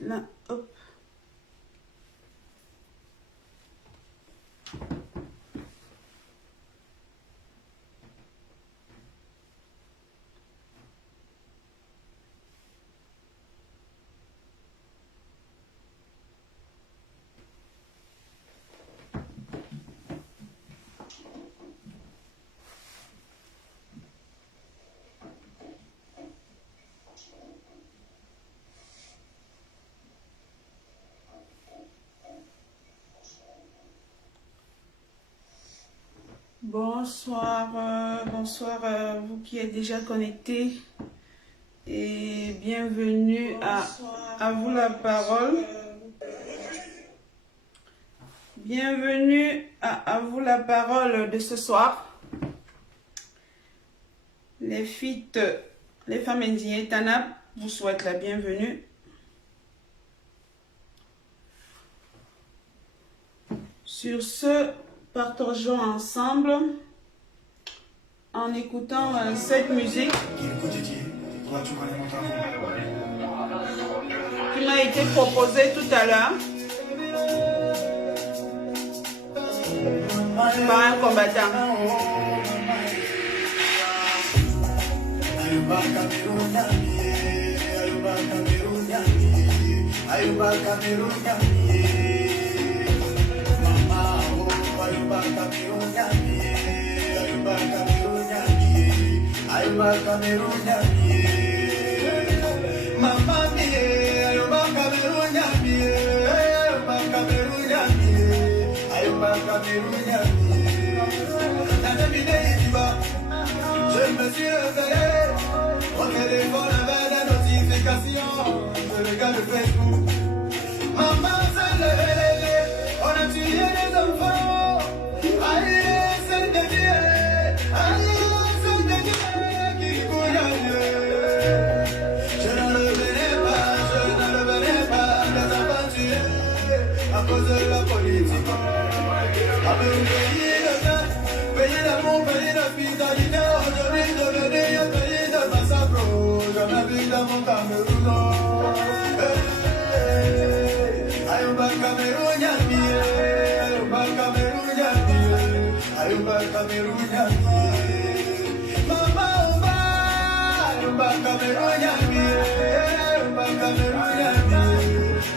là. Hop. Bonsoir, bonsoir vous qui êtes déjà connectés et bienvenue à vous la parole. Bienvenue à vous la parole de ce soir. Les filles, les femmes indignées Tanab vous souhaitent la bienvenue. Sur ce, partageons ensemble en écoutant cette musique qui m'a été proposée tout à l'heure par un combattant. Je me suis réveillé, mon téléphone avait des notifications, je regarde Facebook. Maman s'est levée, on a tué des enfants. Aïe, c'est de Dieu, aïe, c'est de Dieu qui bouillonne. Je ne le verrai pas, les enfants tués à cause de la politique. Avec un pays de paix, pays d'amour, pays d'hospitalité, aujourd'hui devenu un pays de massacre. Jamais vu dans mon Cameroun. Ayuba Cameroun Yami, Ayuba Cameroun Yami, Ayuba Cameroun Yami. Mama Uba, Ayuba Cameroun Yami, Ayuba Cameroun Yami,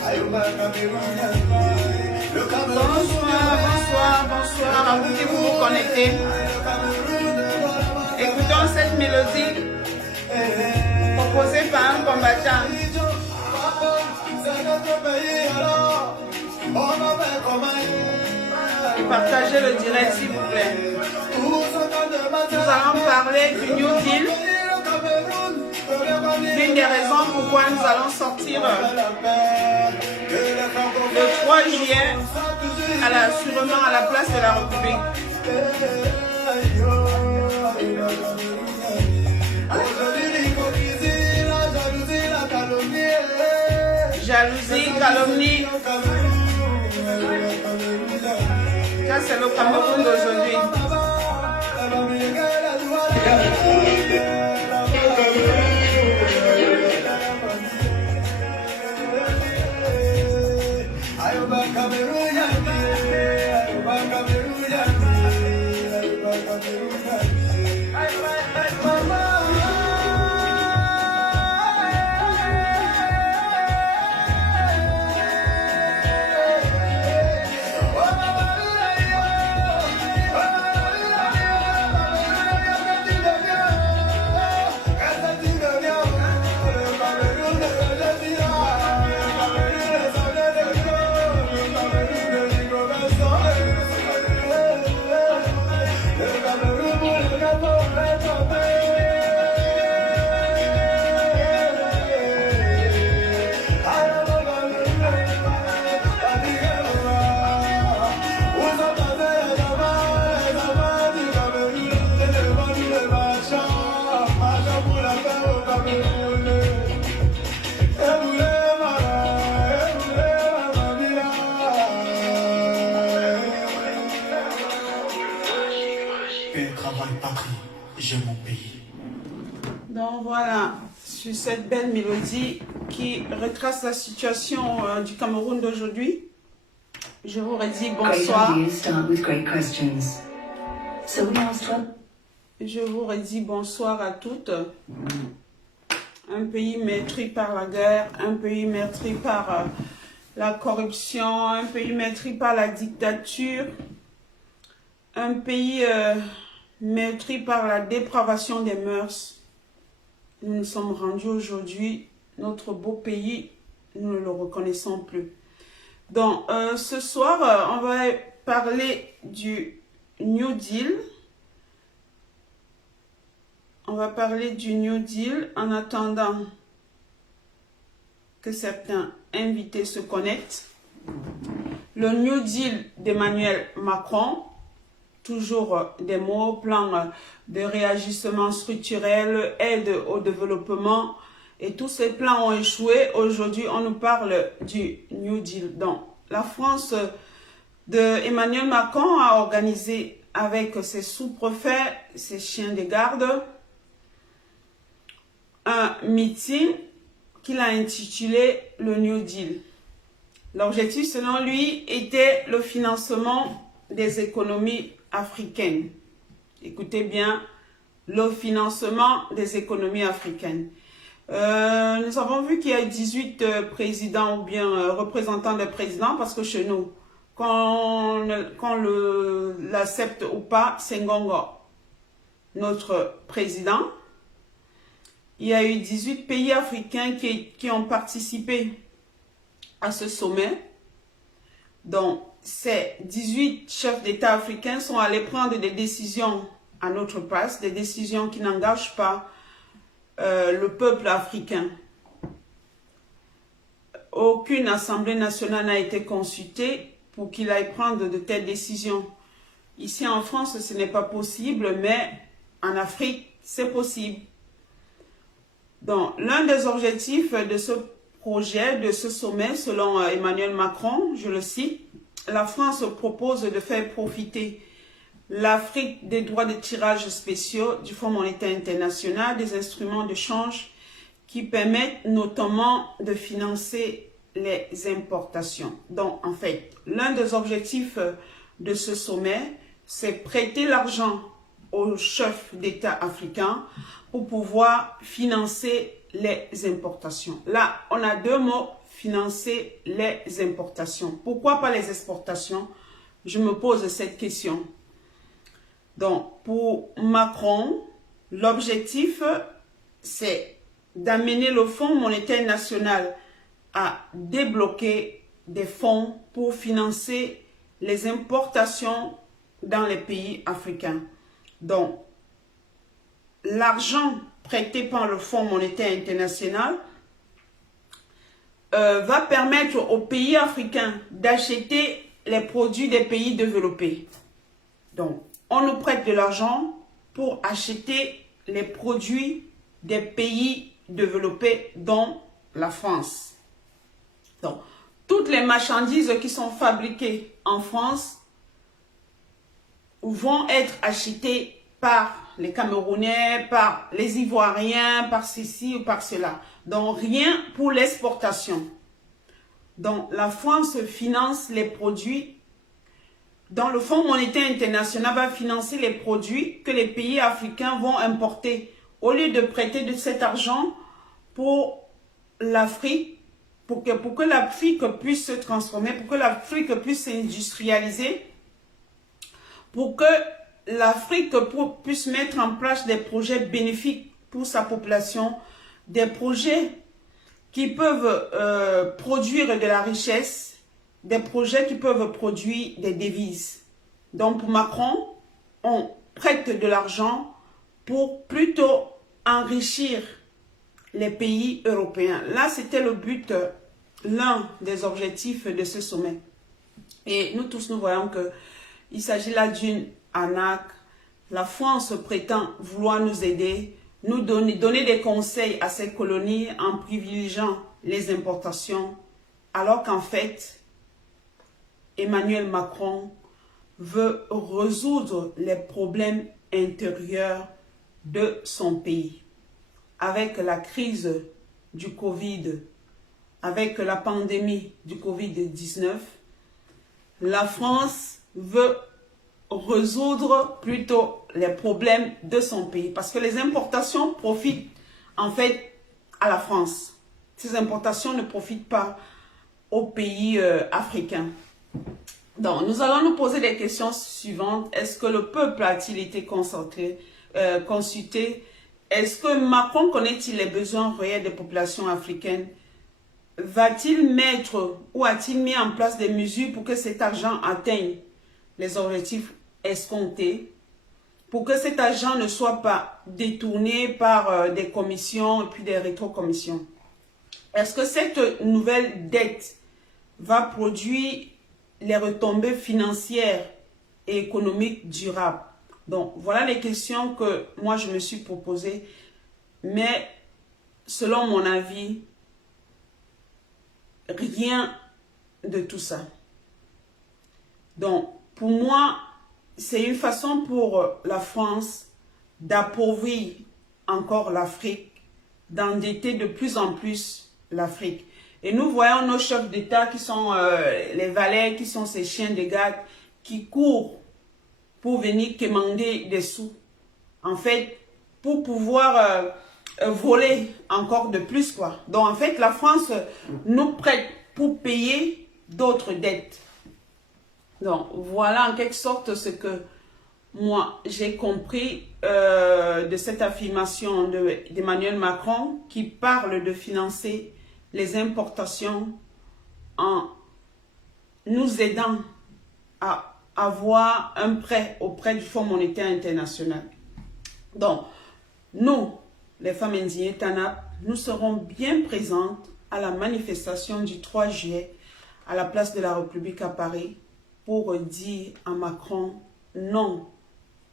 Ayuba Cameroun Yami. Bonsoir à vous qui vous connectez. Écoutons cette mélodie proposée par un combattant. Et partagez le direct s'il vous plaît. Nous allons parler du New Deal. L'une des raisons pourquoi nous allons sortir le 3 juillet sûrement à la place de la République. Jalousie, calomnie. Ça c'est le Cameroun d'aujourd'hui. Donc voilà, sur cette belle mélodie qui retrace la situation du Cameroun d'aujourd'hui. Je vous redis bonsoir. Je vous redis bonsoir à toutes. Un pays meurtri par la guerre, un pays meurtri par la corruption, un pays meurtri par la dictature, un pays meurtri par la dépravation des mœurs. Nous nous sommes rendus aujourd'hui, notre beau pays, nous ne le reconnaissons plus. Donc, ce soir, on va parler du New Deal. On va parler du New Deal en attendant que certains invités se connectent. Le New Deal d'Emmanuel Macron, toujours des mots, plan de réajustement structurel, aide au développement, et tous ces plans ont échoué. Aujourd'hui, on nous parle du New Deal. Donc, la France de Emmanuel Macron a organisé avec ses sous-préfets, ses chiens de garde, un meeting qu'il a intitulé le New Deal. L'objectif, selon lui, était le financement des économies africaines. Écoutez bien, le financement des économies africaines. Nous avons vu qu'il y a 18 présidents ou bien représentants des présidents, parce que chez nous, qu'on l'accepte ou pas, c'est Ngongo, notre président. Il y a eu 18 pays africains qui ont participé à ce sommet. Donc, ces 18 chefs d'État africains sont allés prendre des décisions à notre place, des décisions qui n'engagent pas le peuple africain. Aucune assemblée nationale n'a été consultée pour qu'il aille prendre de telles décisions. Ici en France, ce n'est pas possible, mais en Afrique, c'est possible. Donc, l'un des objectifs de ce projet, de ce sommet, selon Emmanuel Macron, je le cite, la France propose de faire profiter l'Afrique des droits de tirage spéciaux du Fonds monétaire international, des instruments de change qui permettent notamment de financer les importations. Donc, en fait, l'un des objectifs de ce sommet, c'est prêter l'argent aux chefs d'État africains pour pouvoir financer les importations. Là, on a deux mots, financer les importations. Pourquoi pas les exportations? Je me pose cette question. Donc, pour Macron, l'objectif, c'est d'amener le Fonds monétaire national à débloquer des fonds pour financer les importations dans les pays africains. Donc, l'argent prêté par le Fonds monétaire international va permettre aux pays africains d'acheter les produits des pays développés. Donc, on nous prête de l'argent pour acheter les produits des pays développés, dont la France. Donc, toutes les marchandises qui sont fabriquées en France vont être achetées par les Camerounais, par les Ivoiriens, par ceci ou par cela. Donc, rien pour l'exportation. Donc, la France finance les produits. Donc, le Fonds monétaire international va financer les produits que les pays africains vont importer. Au lieu de prêter de cet argent pour l'Afrique, pour que l'Afrique puisse se transformer, pour que l'Afrique puisse s'industrialiser, pour que l'Afrique puisse mettre en place des projets bénéfiques pour sa population, des projets qui peuvent produire de la richesse, des projets qui peuvent produire des devises. Donc pour Macron, on prête de l'argent pour plutôt enrichir les pays européens. Là, c'était le but, l'un des objectifs de ce sommet. Et nous tous, nous voyons qu'il s'agit là d'une arnaque. La France prétend vouloir nous aider, nous donner des conseils à ces colonies en privilégiant les importations, alors qu'en fait, Emmanuel Macron veut résoudre les problèmes intérieurs de son pays. Avec la crise du Covid avec la pandémie du Covid-19, la France veut résoudre plutôt les problèmes de son pays. Parce que les importations profitent en fait à la France. Ces importations ne profitent pas aux pays africains. Donc, nous allons nous poser les questions suivantes. Est-ce que le peuple a-t-il été consulté? Est-ce que Macron connaît-il les besoins réels des populations africaines? Va-t-il mettre ou a-t-il mis en place des mesures pour que cet argent atteigne les objectifs escomptés? Pour que cet argent ne soit pas détourné par des commissions et puis des rétrocommissions? Est-ce que cette nouvelle dette va produire les retombées financières et économiques durables? Donc, voilà les questions que moi je me suis proposées. Mais selon mon avis, rien de tout ça. Donc, pour moi, c'est une façon pour la France d'appauvrir encore l'Afrique, d'endetter de plus en plus l'Afrique. Et nous voyons nos chefs d'État qui sont les valets, qui sont ces chiens de garde, qui courent pour venir quémander des sous. En fait, pour pouvoir voler encore de plus, quoi. Donc, en fait, la France nous prête pour payer d'autres dettes. Donc, voilà en quelque sorte ce que moi, j'ai compris de cette affirmation d'Emmanuel Macron qui parle de financer les importations en nous aidant à avoir un prêt auprès du Fonds monétaire international. Donc, nous, les femmes indignées TANAP, nous serons bien présentes à la manifestation du 3 juillet à la place de la République à Paris pour dire à Macron non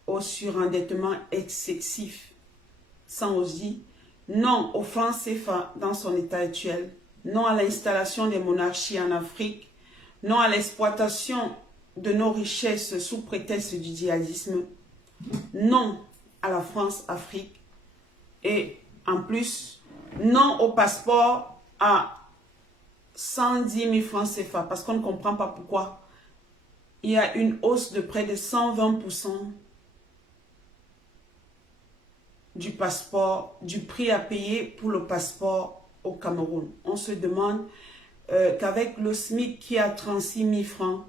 au surendettement excessif sans aussi, non au franc CFA dans son état actuel, non à l'installation des monarchies en Afrique, non à l'exploitation de nos richesses sous prétexte du djihadisme, non à la France-Afrique et en plus, non au passeport à 110 000 francs CFA parce qu'on ne comprend pas pourquoi il y a une hausse de près de 120% du passeport, du prix à payer pour le passeport au Cameroun. On se demande qu'avec le SMIC qui a 36 000 francs,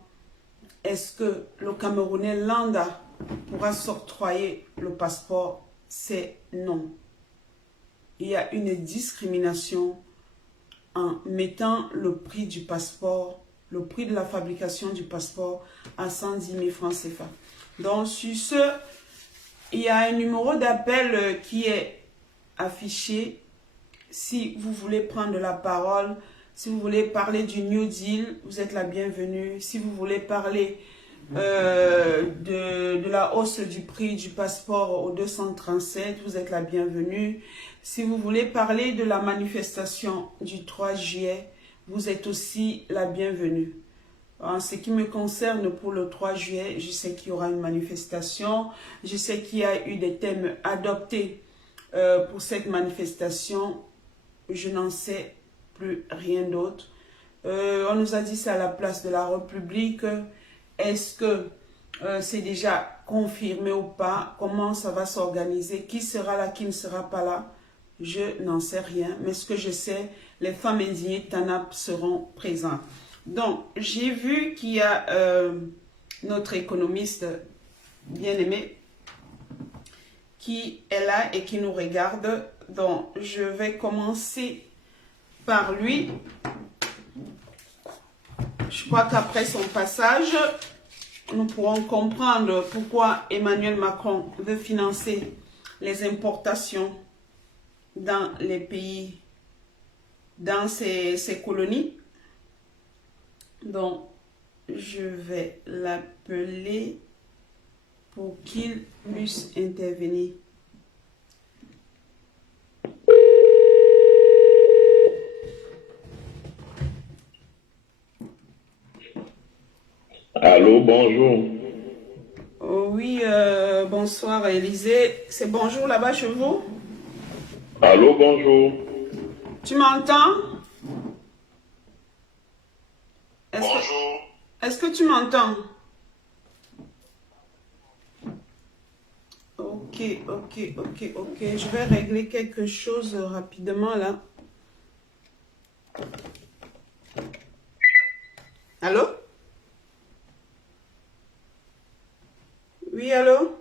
est-ce que le Camerounais lambda pourra s'octroyer le passeport? C'est non. Il y a une discrimination en mettant le prix du passeport, le prix de la fabrication du passeport à 110 000 francs CFA. Donc, sur ce, il y a un numéro d'appel qui est affiché. Si vous voulez prendre la parole, si vous voulez parler du New Deal, vous êtes la bienvenue. Si vous voulez parler de la hausse du prix du passeport au 237, vous êtes la bienvenue. Si vous voulez parler de la manifestation du 3 juillet, vous êtes aussi la bienvenue. En ce qui me concerne, pour le 3 juillet, je sais qu'il y aura une manifestation. Je sais qu'il y a eu des thèmes adoptés pour cette manifestation. Je n'en sais plus rien d'autre. On nous a dit c'est à la place de la République. Est-ce que c'est déjà confirmé ou pas? Comment ça va s'organiser? Qui sera là, qui ne sera pas là? Je n'en sais rien. Mais ce que je sais, les femmes indignées TANAP seront présentes. Donc, j'ai vu qu'il y a notre économiste bien-aimé qui est là et qui nous regarde. Donc, je vais commencer par lui. Je crois qu'après son passage, nous pourrons comprendre pourquoi Emmanuel Macron veut financer les importations dans les pays, dans ses colonies. Donc, je vais l'appeler pour qu'il puisse intervenir. Allô, bonjour. Oh oui, bonsoir Élisée. C'est bonjour là-bas chez vous? Allô, bonjour. Tu m'entends? Bonjour. Est-ce que tu m'entends? Ok. Je vais régler quelque chose rapidement là. Allô? Oui, allô?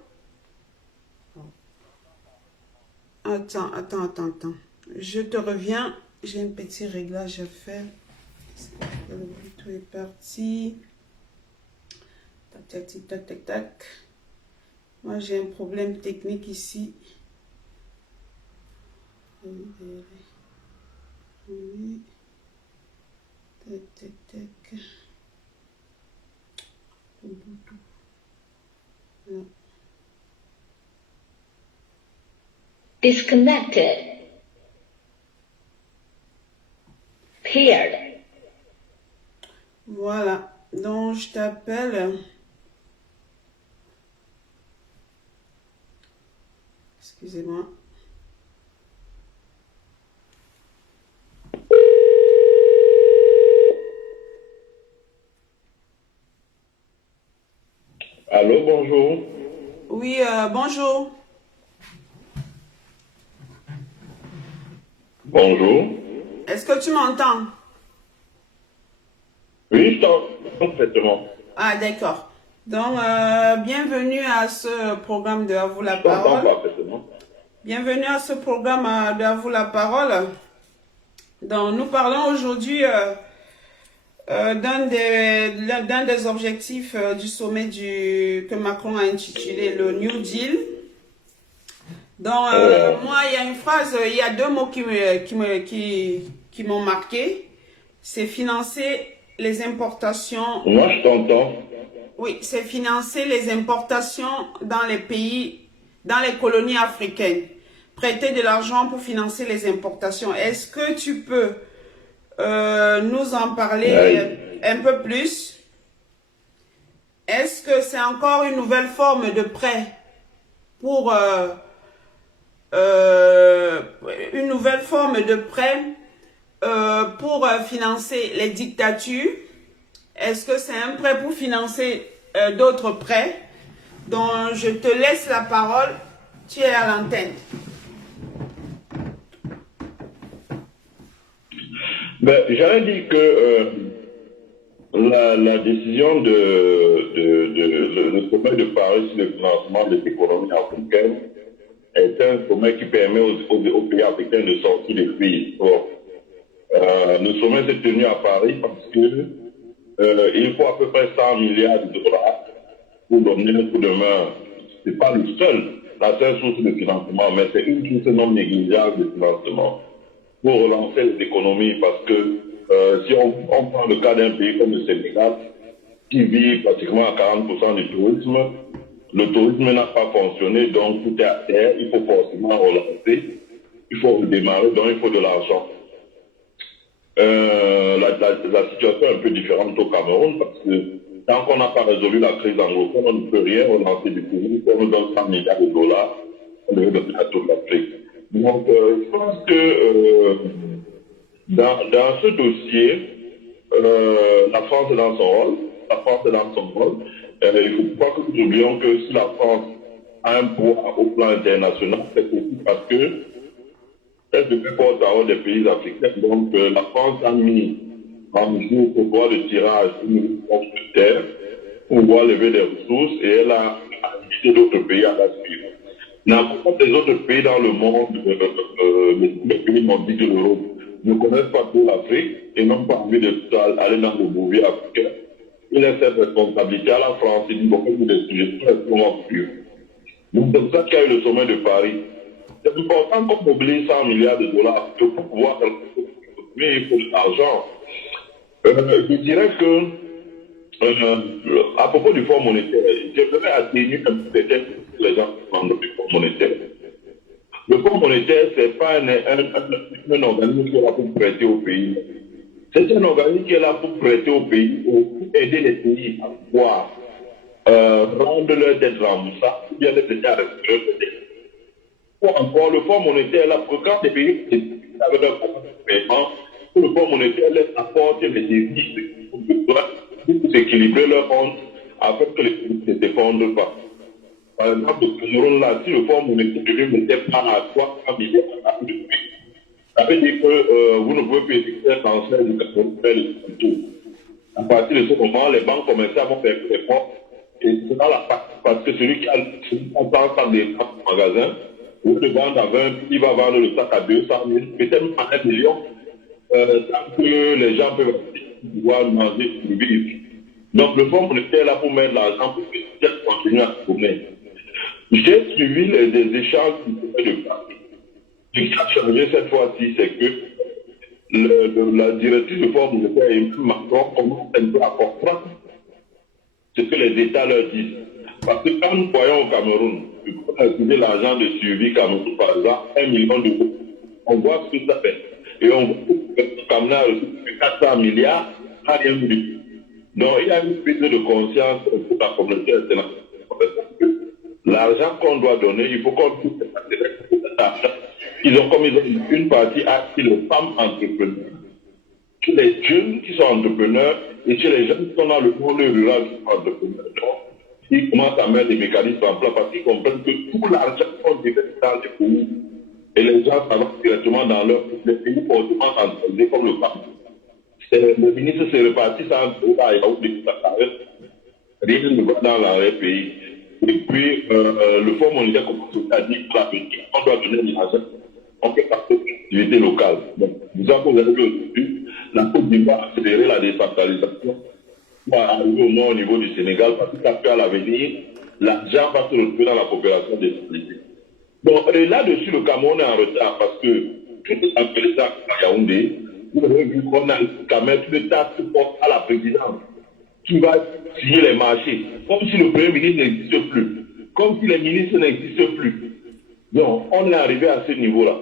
Attends. Je te reviens. J'ai un petit réglage à faire. Le Bluetooth est parti. Tac. Moi, j'ai un problème technique ici. Oui. Tac. Voilà. Disconnected. Paired. Voilà. Donc, je t'appelle. Excusez-moi. Allô, bonjour. Oui, bonjour. Bonjour. Est-ce que tu m'entends? Oui, je t'entends parfaitement. Ah, d'accord. Donc, bienvenue à ce programme de À vous la Je t'entends parole. parfaitement. Bienvenue à ce programme de À vous la parole. Donc, nous parlons aujourd'hui d'un des objectifs du sommet que Macron a intitulé le New Deal. Donc, moi, il y a une phrase, il y a deux mots qui m'ont marqué. C'est financer les importations. Moi, je t'entends. Oui, c'est financer les importations dans les pays, dans les colonies africaines. Prêter de l'argent pour financer les importations. Est-ce que tu peux nous en parler un peu plus? Est-ce que c'est encore une nouvelle forme de prêt pour une nouvelle forme de prêt pour financer les dictatures? Est-ce que c'est un prêt pour financer d'autres prêts? Donc, je te laisse la parole. Tu es à l'antenne. Ben, j'avais dit que la décision le sommet de Paris sur le financement des économies africaines est un sommet qui permet aux pays africains de sortir des crises. Bon, le sommet s'est tenu à Paris parce que il faut à peu près 100 milliards de dollars pour donner un coup de main. Ce n'est pas la seule source de financement, mais c'est une source non négligeable de financement pour relancer les économies, parce que si on prend le cas d'un pays comme le Sénégal, qui vit pratiquement à 40% du tourisme, le tourisme n'a pas fonctionné, donc tout est à terre, il faut forcément relancer, il faut redémarrer, donc il faut de l'argent. La situation est un peu différente au Cameroun, parce que tant qu'on n'a pas résolu la crise anglophone, on ne peut rien relancer du tourisme. On nous donne 100 milliards de dollars, on devrait donner à toute l'Afrique. Donc, je pense que dans ce dossier, la France est dans son rôle. Il ne faut pas que nous oublions que si la France a un poids au plan international, c'est aussi parce que elle se fait porte-parole des pays africains. Donc, la France a mis en jeu au droit de tirage une terre pour pouvoir lever des ressources, et elle a invité d'autres pays à la suivre. N'importe des autres pays dans le monde, les pays nordiques de l'Europe, ne connaissent pas trop l'Afrique et n'ont pas envie d'aller dans le bouvier africain. Il a cette responsabilité à la France. Il dit beaucoup de sujets très plus. Donc, c'est pour ça qu'il y a eu le sommet de Paris. C'est important qu'on mobilise 100 milliards de dollars pour pouvoir faire quelque chose, mais il faut de l'argent. Je dirais que, à propos du Fonds monétaire, j'aimerais atténuer un peu peut-être les gens qui parlent du Fonds monétaire. Le Fonds monétaire, ce n'est pas un organisme qui est là pour prêter au pays. C'est un organisme qui est là pour prêter au pays, pour aider les pays à pouvoir rendre leur dette remboursables, ou bien les aider à respirer leur dette. Ou encore, le Fonds monétaire, là, pour quand les pays avec un programme de paiement, le Fonds monétaire laisse apporter les devises doivent équilibrer leur compte afin que les pays ne s'effondrent pas. Par exemple, au Cameroun, là, si le fonds monétaire de l'Union n'était pas à 300 milliards de pays, ça veut dire que vous ne pouvez plus effectuer un transfert du Cameroun vers les capitaux. À partir de ce moment, les banques commerciales vont faire des fonds. Et c'est dans la parce que celui qui a un sac des magasins, au lieu de vendre à 20, il va vendre le sac à 200 000, peut-être même à 1 million, tant que les gens peuvent pouvoir manger pour vivre. Donc le fonds monétaire est là pour mettre l'argent pour que les gens continuent à se tourner. J'ai suivi des échanges de Paris. Ce qui a changé cette fois-ci, c'est que la directive du fonds monétaire et Macron commence un peu à comprendre ce que les États leur disent. Parce que quand nous voyons au Cameroun, on a utilisé l'argent de suivi Cameroun, par exemple, 1 million d'euros, on voit ce que ça fait. Et on voit que le Cameroun a reçu 400 milliards, n'a rien voulu. Donc il y a une prise de conscience pour la communauté internationale. L'argent qu'on doit donner, il faut qu'on trouve cet argent. Ils ont une partie à les femmes entrepreneurs, chez les jeunes qui sont entrepreneurs et chez les gens qui sont dans le monde rural qui sont entrepreneurs. Donc, ils commencent à mettre des mécanismes en place parce qu'ils comprennent que tout l'argent qu'on déverse dans les pays et les gens s'avancent directement dans leur pays fortement centralisés comme le Cameroun. Le ministre s'est reparti sans rien ne va dans leur pays. Et puis, le Fonds monétaire commence à dire qu'on doit donner de l'argent. On peut passer aux activités locales. Donc, vous avez vu aujourd'hui, la Côte d'Ivoire a accéléré la décentralisation pour arriver au moins au niveau du Sénégal, parce qu'après à l'avenir, l'argent va se retrouver dans la coopération des sociétés. Donc, et là-dessus, le Cameroun est en retard parce que tout est appelé ça à Yaoundé. Vous avez vu qu'on a qu'à mettre le taxe à la présidence qui va signer les marchés, comme si le Premier ministre n'existe plus, comme si les ministres n'existent plus. Donc, on est arrivé à ce niveau-là.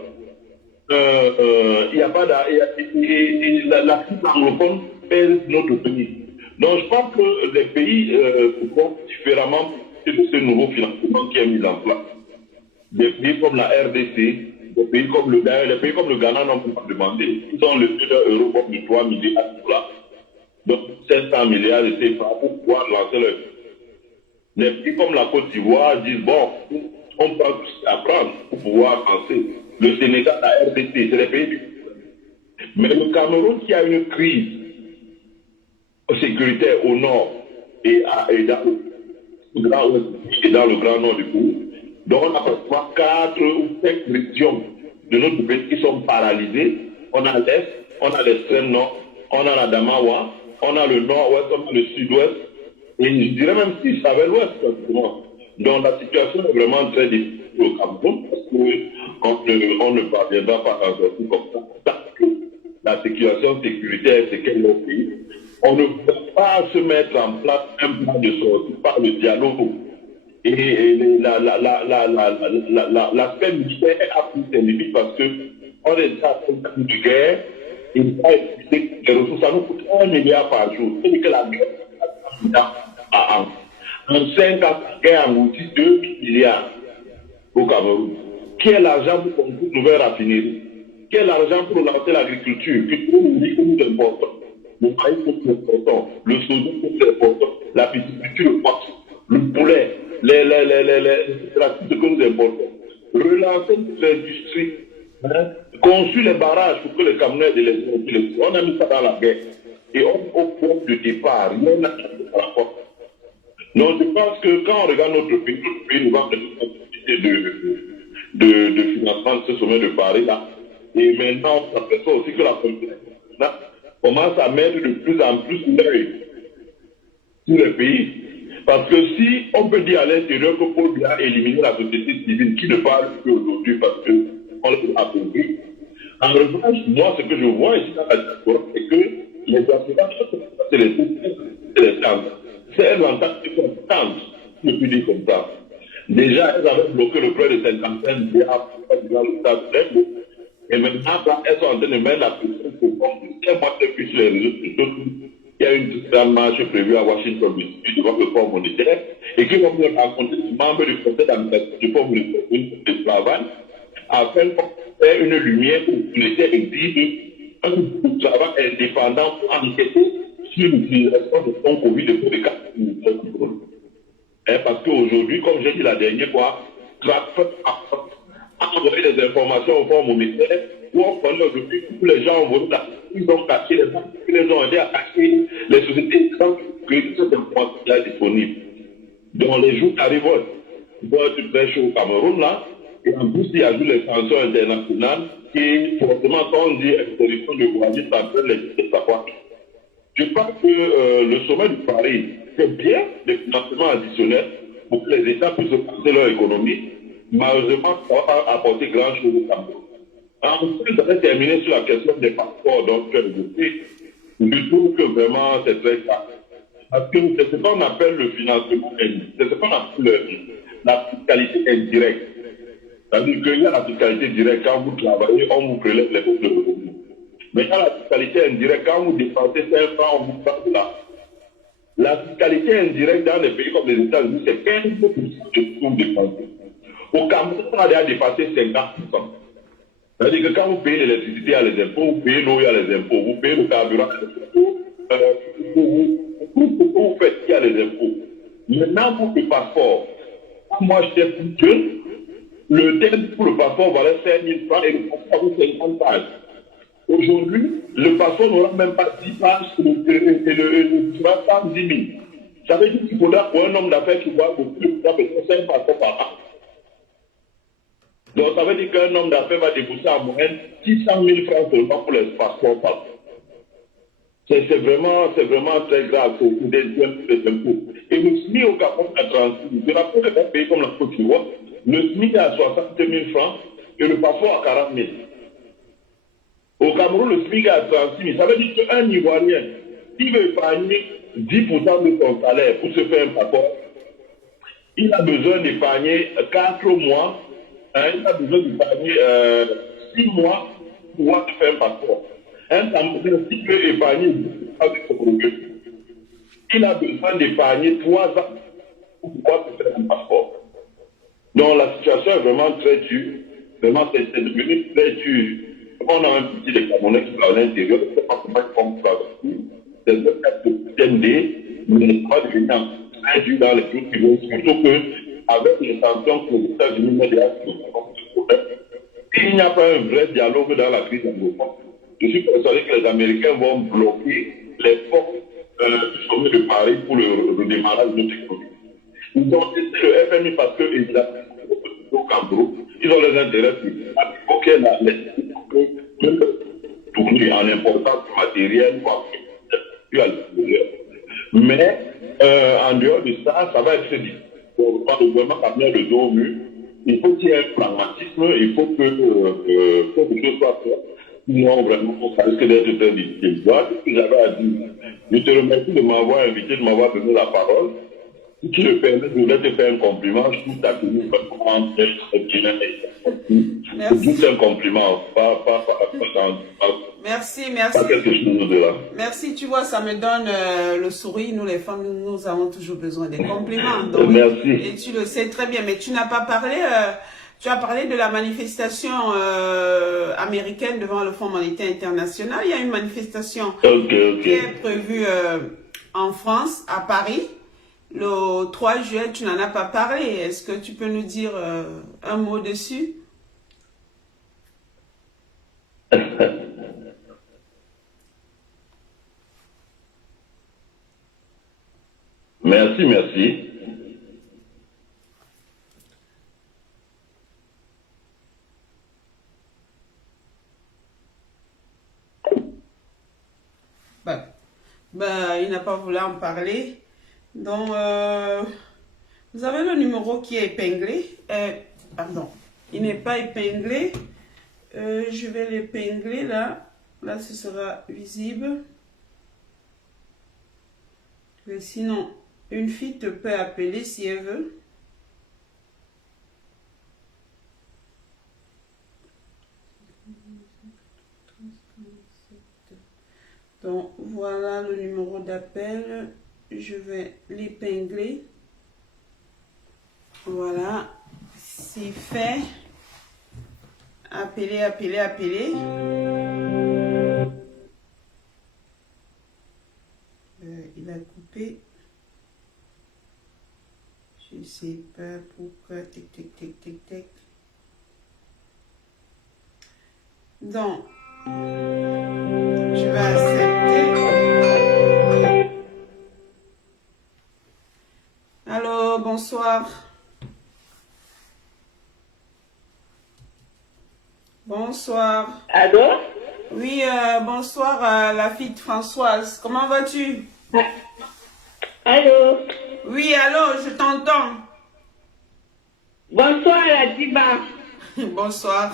Il n'y a pas la crise anglophone pèse notre pays. Donc, je pense que les pays font différemment de ce nouveau financement qui est mis en place. Des pays comme la RDC, des pays comme le Ghana n'ont pas demandé. Ils ont le euro comme de 3 milliards de dollars. Donc, 700 milliards de CFA pour pouvoir lancer leur. Les pays comme la Côte d'Ivoire disent, bon, on peut apprendre pour pouvoir avancer. Le Sénégal, la RDC, c'est les pays du. Mais le Cameroun qui a une crise sécuritaire au nord et dans le grand nord du pays, donc on a pratiquement 4 ou 5 régions de notre pays qui sont paralysées. On a l'Est, on a l'extrême nord, on a la Damawa, on a le nord-ouest, on a le sud-ouest, et je dirais même si ça avait l'ouest, pratiquement. Donc la situation est vraiment très difficile au Cameroun parce qu'on ne parviendra pas à sortir comme ça. Parce que la situation sécuritaire, c'est quel est pays. On ne peut pas se mettre en place un plan de sortie par le dialogue. Et l'aspect militaire a pris ses limites parce qu'on est à une guerre. Il va utiliser des ressources, ça nous coûte 1 milliard par jour. C'est que la guerre par an. En 5 ans, la guerre engloutit 2 milliards au Cameroun. Qui est l'argent pour construire une nouvelle raffinerie? Qui est l'argent pour lancer l'agriculture? Qui nous dit que nous importons? Le maïs que nous importons, le soja que nous importons, la pisciculture, le poisson, le poulet, ce que nous importons. Relancer l'industrie. Construire les barrages pour que les Camerounais de les on a mis ça dans la guerre. Et au point de départ, rien n'a changé par rapport. Donc je pense que quand on regarde notre pays nous va faire une activité de financement de ce sommet de Paris là. Et maintenant, on s'aperçoit aussi que la communauté commence à mettre de plus en plus l'œil sur le pays. Parce que si on peut dire à l'intérieur que Paul Biya a éliminé la société civile qui ne parle plus aujourd'hui parce que on l'a compris. En revanche, moi, ce que je vois ici dans la diaspora, c'est que les assurances, c'est les tentes. C'est elles en tant que tentes, je peux dire comme ça. Déjà, elles avaient bloqué le prêt de 50 milliards dans le stade de. Et maintenant, elles sont en train de mettre la pression pour qu'on puisse sur les réseaux sociaux. Il y a une grande marche prévue à Washington devant le Fonds monétaire et qui vont venir rencontrer les membres du conseil d'administration du Fonds monétaire de travail afin de faire une lumière pour que l'État exige un travail indépendant pour enquêter sur l'utilisation de fonds Covid de pour les cas. Parce qu'aujourd'hui, comme j'ai dit la dernière fois, Trump a envoyé des informations au forme au ministère où on prenait aujourd'hui tous les gens ont voté ils ont caché les banques, ils les ont aidés à cacher les sociétés sans que cette information est disponible. Dans les jours qui arrivent, il va être très chaud au Cameroun là, et en plus il y a eu les sanctions internationales qui, forcément, quand on dit interdiction de voyager, ça peut les savoir. Je pense que le sommet de Paris fait bien des financements additionnels pour que les États puissent penser leur économie. Malheureusement, ça ne va pas apporter grand-chose au Cameroun. Ensuite, je vais terminer sur la question des passeports. Donc, je trouve que vraiment, c'est très grave. Parce que c'est ce qu'on appelle le financement, c'est ce qu'on appelle la fiscalité indirecte. C'est-à-dire qu'il y a la fiscalité directe, quand vous travaillez, on vous prélève les revenus. Mais il y a la fiscalité indirecte, quand vous dépensez 5 francs, on vous passe de là. La fiscalité indirecte dans les pays comme les États-Unis, c'est 15% de ce que vous dépensez. Au Cameroun, on a déjà dépassé 50%. C'est-à-dire que quand vous payez l'électricité, il y a les impôts, vous payez l'eau, il y a les impôts, vous payez le carburant, il y a les impôts, vous faites, il y a les impôts. Maintenant, pour le passeport, moi j'étais plus jeune, le thème pour le passeport valait 5 000 francs et le passeport avait 50 pages. Aujourd'hui, le passeport n'aura même pas 10 pages et le passeport 10 000. Ça veut dire qu'il faudra pour un homme d'affaires qui voit beaucoup de temps, parce que c'est un passeport par an. Donc ça veut dire qu'un homme d'affaires va débourser en moyenne 600 000 francs seulement pour les passeports par an. C'est vraiment très grave, c'est des impôts. Et le SMIC au Cameroun a 36 000. Je rappelle que dans un pays comme la Côte d'Ivoire, le SMIC est à 60 000 francs et le passeport à 40 000. Au Cameroun, le SMIC est à 36 000. Ça veut dire qu'un Ivoirien, s'il veut épargner 10% de son salaire pour se faire un passeport, il a besoin d'épargner 4 mois, il a besoin d'épargner 6 mois pour pouvoir se faire un passeport. Un Camerounais, s'il peut épargner avec son revenu, il a besoin d'épargner 3 ans pour pouvoir se faire un passeport. Donc la situation est vraiment très dure. Vraiment, c'est devenu très dur. On a un petit des Camerounais qui sont à l'intérieur, c'est pas comment ils font ça. C'est un cas de TND, mais ça va devenir très dur dans les jours qui vont, surtout qu'avec les sanctions que les États-Unis mettent derrière ce problème, s'il n'y a pas un vrai dialogue dans la crise anglophone, je suis persuadé que les Américains vont bloquer les forces du sommet de Paris pour le redémarrage de notre économie. Ils ont testé le FMI parce qu'ils au Cameroun, ils ont les intérêts à bloquer les tourner en importance matérielle puis à l'extérieur. Mais en dehors de ça, ça va être difficile. Pour pas le gouvernement amener le dos au mur, il faut qu'il y ait un pragmatisme, il faut que quelque chose soit fait. Sinon, vraiment, ça risque d'être très difficile. Voilà ce que j'avais à dire. Je te remercie de m'avoir invité, de m'avoir donné la parole. Si tu le permets, je voulais te faire un compliment. Je trouve ta tenue vraiment très bien. C'est juste un compliment, Merci. pas quelque chose de là. Merci, tu vois, ça me donne le sourire. Nous, les femmes, nous avons toujours besoin des compliments. Donc, Merci. et tu le sais très bien, mais tu n'as pas parlé... tu as parlé de la manifestation américaine devant le Fonds monétaire international. Il y a une manifestation qui est prévue en France, à Paris, le 3 juillet. Tu n'en as pas parlé. Est-ce que tu peux nous dire un mot dessus? Merci. Il n'a pas voulu en parler. Donc, vous avez le numéro qui est épinglé. Pardon, il n'est pas épinglé. Je vais l'épingler là. Là, ce sera visible. Mais sinon, une fille te peut appeler si elle veut. Donc, voilà le numéro d'appel. Je vais l'épingler. Voilà. C'est fait. Appelez. Il a coupé. Je sais pas pourquoi. Tic, tic, tic, tic, tic. Donc, je vais accepter. Allô, bonsoir. Bonsoir. Allô? Oui, bonsoir à la fille de Françoise. Comment vas-tu? Allô? Oui, allô, je t'entends. Bonsoir la diva, Bonsoir.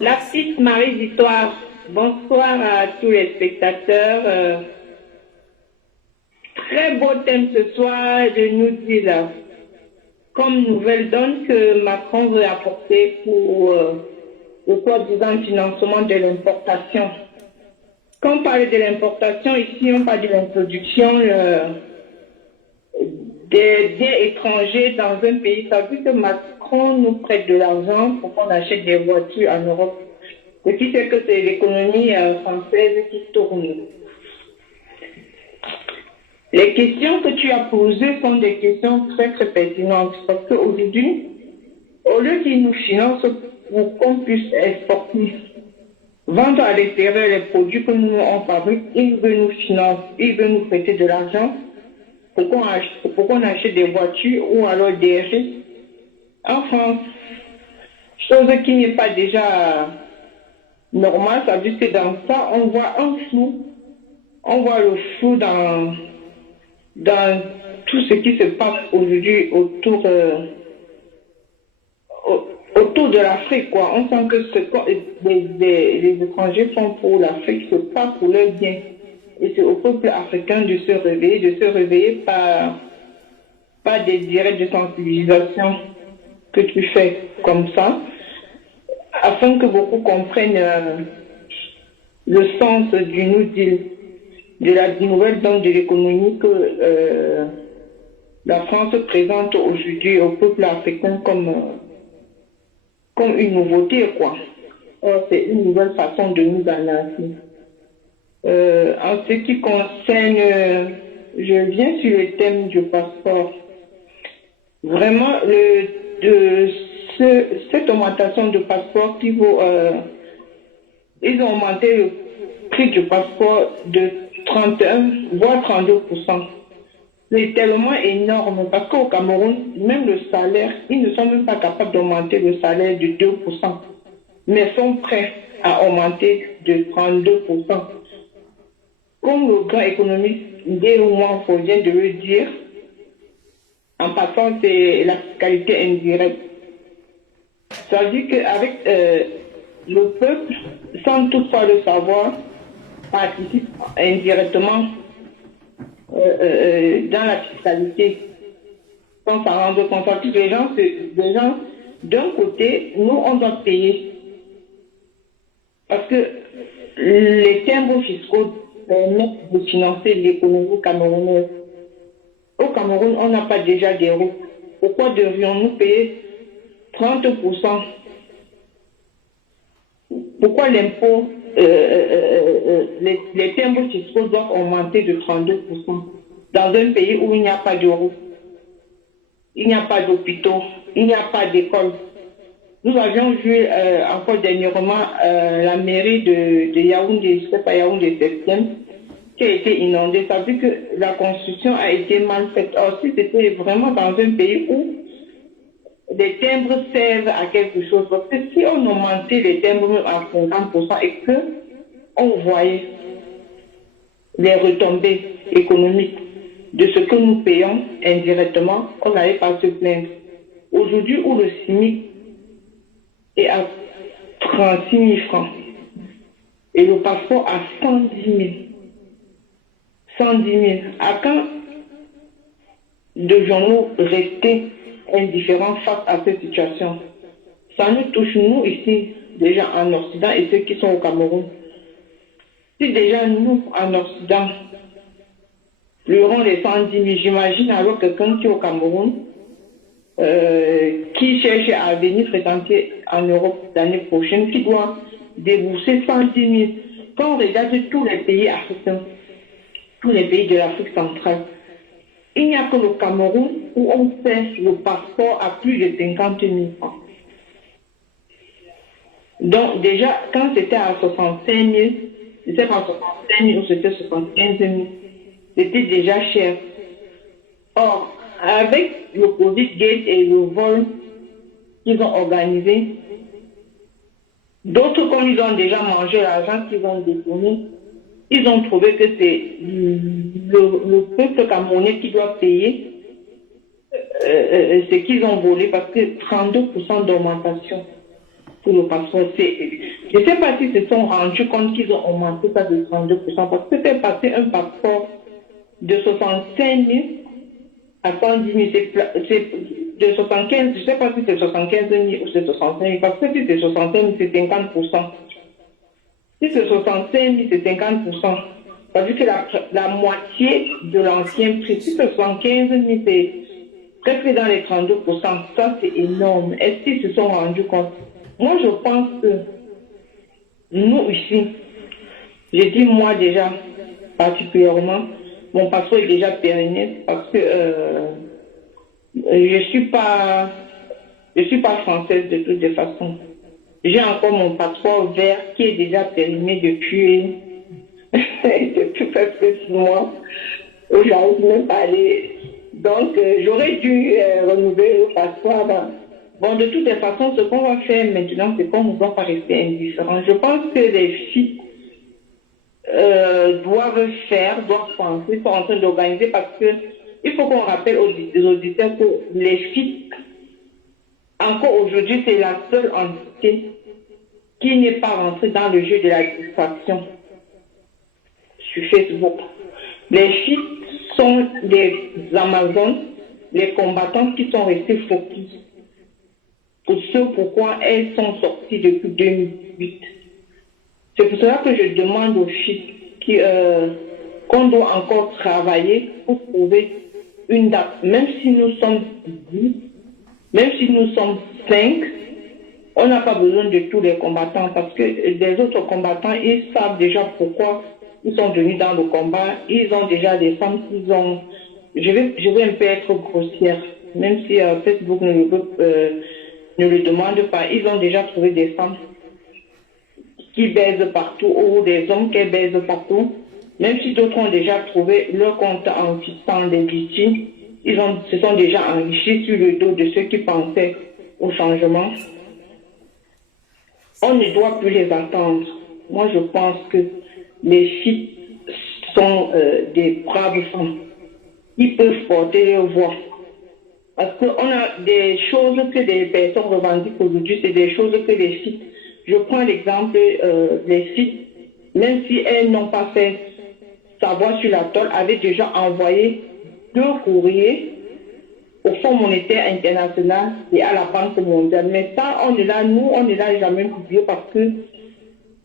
la petite Marie d'Histoire. Bonsoir à tous les spectateurs. Très beau thème ce soir de nous dire comme nouvelle donne que Macron veut apporter pour le soi-disant financement de l'importation. Quand on parle de l'importation, ici on parle de l'introduction des biens étrangers dans un pays. Ça veut dire que Macron nous prête de l'argent pour qu'on achète des voitures en Europe. Ce qui fait que c'est l'économie française qui tourne. Les questions que tu as posées sont des questions très très pertinentes parce qu'aujourd'hui, au lieu qu'ils nous financent pour qu'on puisse exporter, vendre à l'extérieur les produits que nous on fabrique, ils veulent nous financer, ils veulent nous prêter de l'argent pour qu'on achète des voitures ou alors des riches en France. Chose qui n'est pas déjà normale, ça veut dire que dans ça, on voit un flou. On voit le flou dans tout ce qui se passe aujourd'hui autour de l'Afrique, quoi. On sent que ce que les étrangers font pour l'Afrique, c'est pas pour leur bien. Et c'est au peuple africain de se réveiller par des directs de sensibilisation que tu fais comme ça, afin que beaucoup comprennent le sens du New Deal, de la nouvelle donne de l'économie que la France présente aujourd'hui au peuple africain comme une nouveauté, quoi. C'est une nouvelle façon de nous analyser. En ce qui concerne, je viens sur le thème du passeport. Vraiment, cette augmentation de passeport qui vaut, ils ont augmenté le prix du passeport de 31 voire 32%. C'est tellement énorme parce qu'au Cameroun, même le salaire, ils ne sont même pas capables d'augmenter le salaire de 2%, mais sont prêts à augmenter de 32%. Comme le grand économiste Ndéouman vient de le dire, en passant, c'est la fiscalité indirecte. Ça veut dire qu'avec le peuple, sans toutefois le savoir, participe indirectement dans la fiscalité, sans s'en rendre compte. Les gens, d'un côté, nous, on doit payer. Parce que les timbres fiscaux permettent de financer l'économie camerounaise. Au Cameroun, on n'a pas déjà des routes. Pourquoi devrions-nous payer 30%? Pourquoi l'impôt, les timbres fiscaux doivent augmenter de 32% dans un pays où il n'y a pas de route, il n'y a pas d'hôpitaux, il n'y a pas d'école? Nous avions vu encore dernièrement la mairie de Yaoundé, je ne sais pas, Yaoundé 7e, qui a été inondée. Ça veut dire que la construction a été mal faite. Or, si c'était vraiment dans un pays où les timbres servent à quelque chose, parce que si on augmentait les timbres à 50% et que on voyait les retombées économiques de ce que nous payons indirectement, on n'allait pas se plaindre. Aujourd'hui, où le SMIC est à 36 000 francs et le passeport à 110 000. 110 000. À quand devions-nous rester indifférents face à cette situation? Ça nous touche, nous, ici, déjà en Occident, et ceux qui sont au Cameroun. Si déjà nous, en Occident, pleurons les 110 000, j'imagine alors quelqu'un qui est au Cameroun, qui cherche à venir fréquenter en Europe l'année prochaine, qui doit débourser 110 000. Quand on regarde tous les pays africains, tous les pays de l'Afrique centrale, Il n'y a que le Cameroun où on fait le passeport à plus de 50 000 francs. Donc déjà, quand c'était à 65 000, c'était pas 65 000 ou c'était 75 000, c'était déjà cher. Or, avec le Covid-Gate et le vol qu'ils ont organisé, d'autres, comme ils ont déjà mangé l'argent qu'ils ont détourné, ils ont trouvé que c'est le peuple camerounais qui doit payer ce qu'ils ont volé parce que 32% d'augmentation pour le passeport. Je ne sais pas s'ils se sont rendus compte qu'ils ont augmenté ça de 32% parce que c'est passé un passeport de 65 000 à 110 000. C'est de 75, je ne sais pas si c'est 75 000 ou c'est 65 000 parce que si c'est 65 000, c'est 50%. Si c'est 65 000, c'est 50%. Ça veut dire que la moitié de l'ancien prix. Si c'est 75 000, c'est presque dans les 32%. Ça, c'est énorme. Est-ce qu'ils se sont rendus compte? Moi, je pense que nous, ici, j'ai dit moi déjà, particulièrement, mon passeport est déjà pérennisé parce que je suis pas française de toutes les façons. J'ai encore mon passeport vert qui est déjà périmé depuis presque 6 mois. J'arrive même pas à aller. Donc, j'aurais dû renouveler le passeport. Bon, de toutes les façons, ce qu'on va faire maintenant, c'est qu'on ne doit pas rester indifférent. Je pense que les filles doivent penser, sont en train d'organiser parce que il faut qu'on rappelle aux auditeurs que les filles, encore aujourd'hui, c'est la seule entité qui n'est pas rentrée dans le jeu de la distraction sur Facebook. Les filles sont des Amazones, les combattantes qui sont restés focus pour ce pourquoi elles sont sorties depuis 2008. C'est pour cela que je demande aux filles qu'on doit encore travailler pour trouver une date. Même si nous sommes 10, même si nous sommes 5, on n'a pas besoin de tous les combattants parce que les autres combattants, ils savent déjà pourquoi ils sont venus dans le combat. Ils ont déjà des femmes qu'ils ont... Je vais un peu être grossière, même si Facebook ne le demande pas. Ils ont déjà trouvé des femmes qui baisent partout ou des hommes qui baisent partout. Même si d'autres ont déjà trouvé leur compte en fixant des victimes, ils se sont déjà enrichis sur le dos de ceux qui pensaient au changement. On ne doit plus les attendre. Moi, je pense que les filles sont des braves femmes. Ils peuvent porter leur voix. Parce qu'on a des choses que les personnes revendiquent aujourd'hui, c'est des choses que les filles... Je prends l'exemple des filles, même si elles n'ont pas fait savoir sur la toile, avaient déjà envoyé 2 courriers au Fonds monétaire international et à la Banque mondiale. Mais ça, on ne l'a jamais publié parce que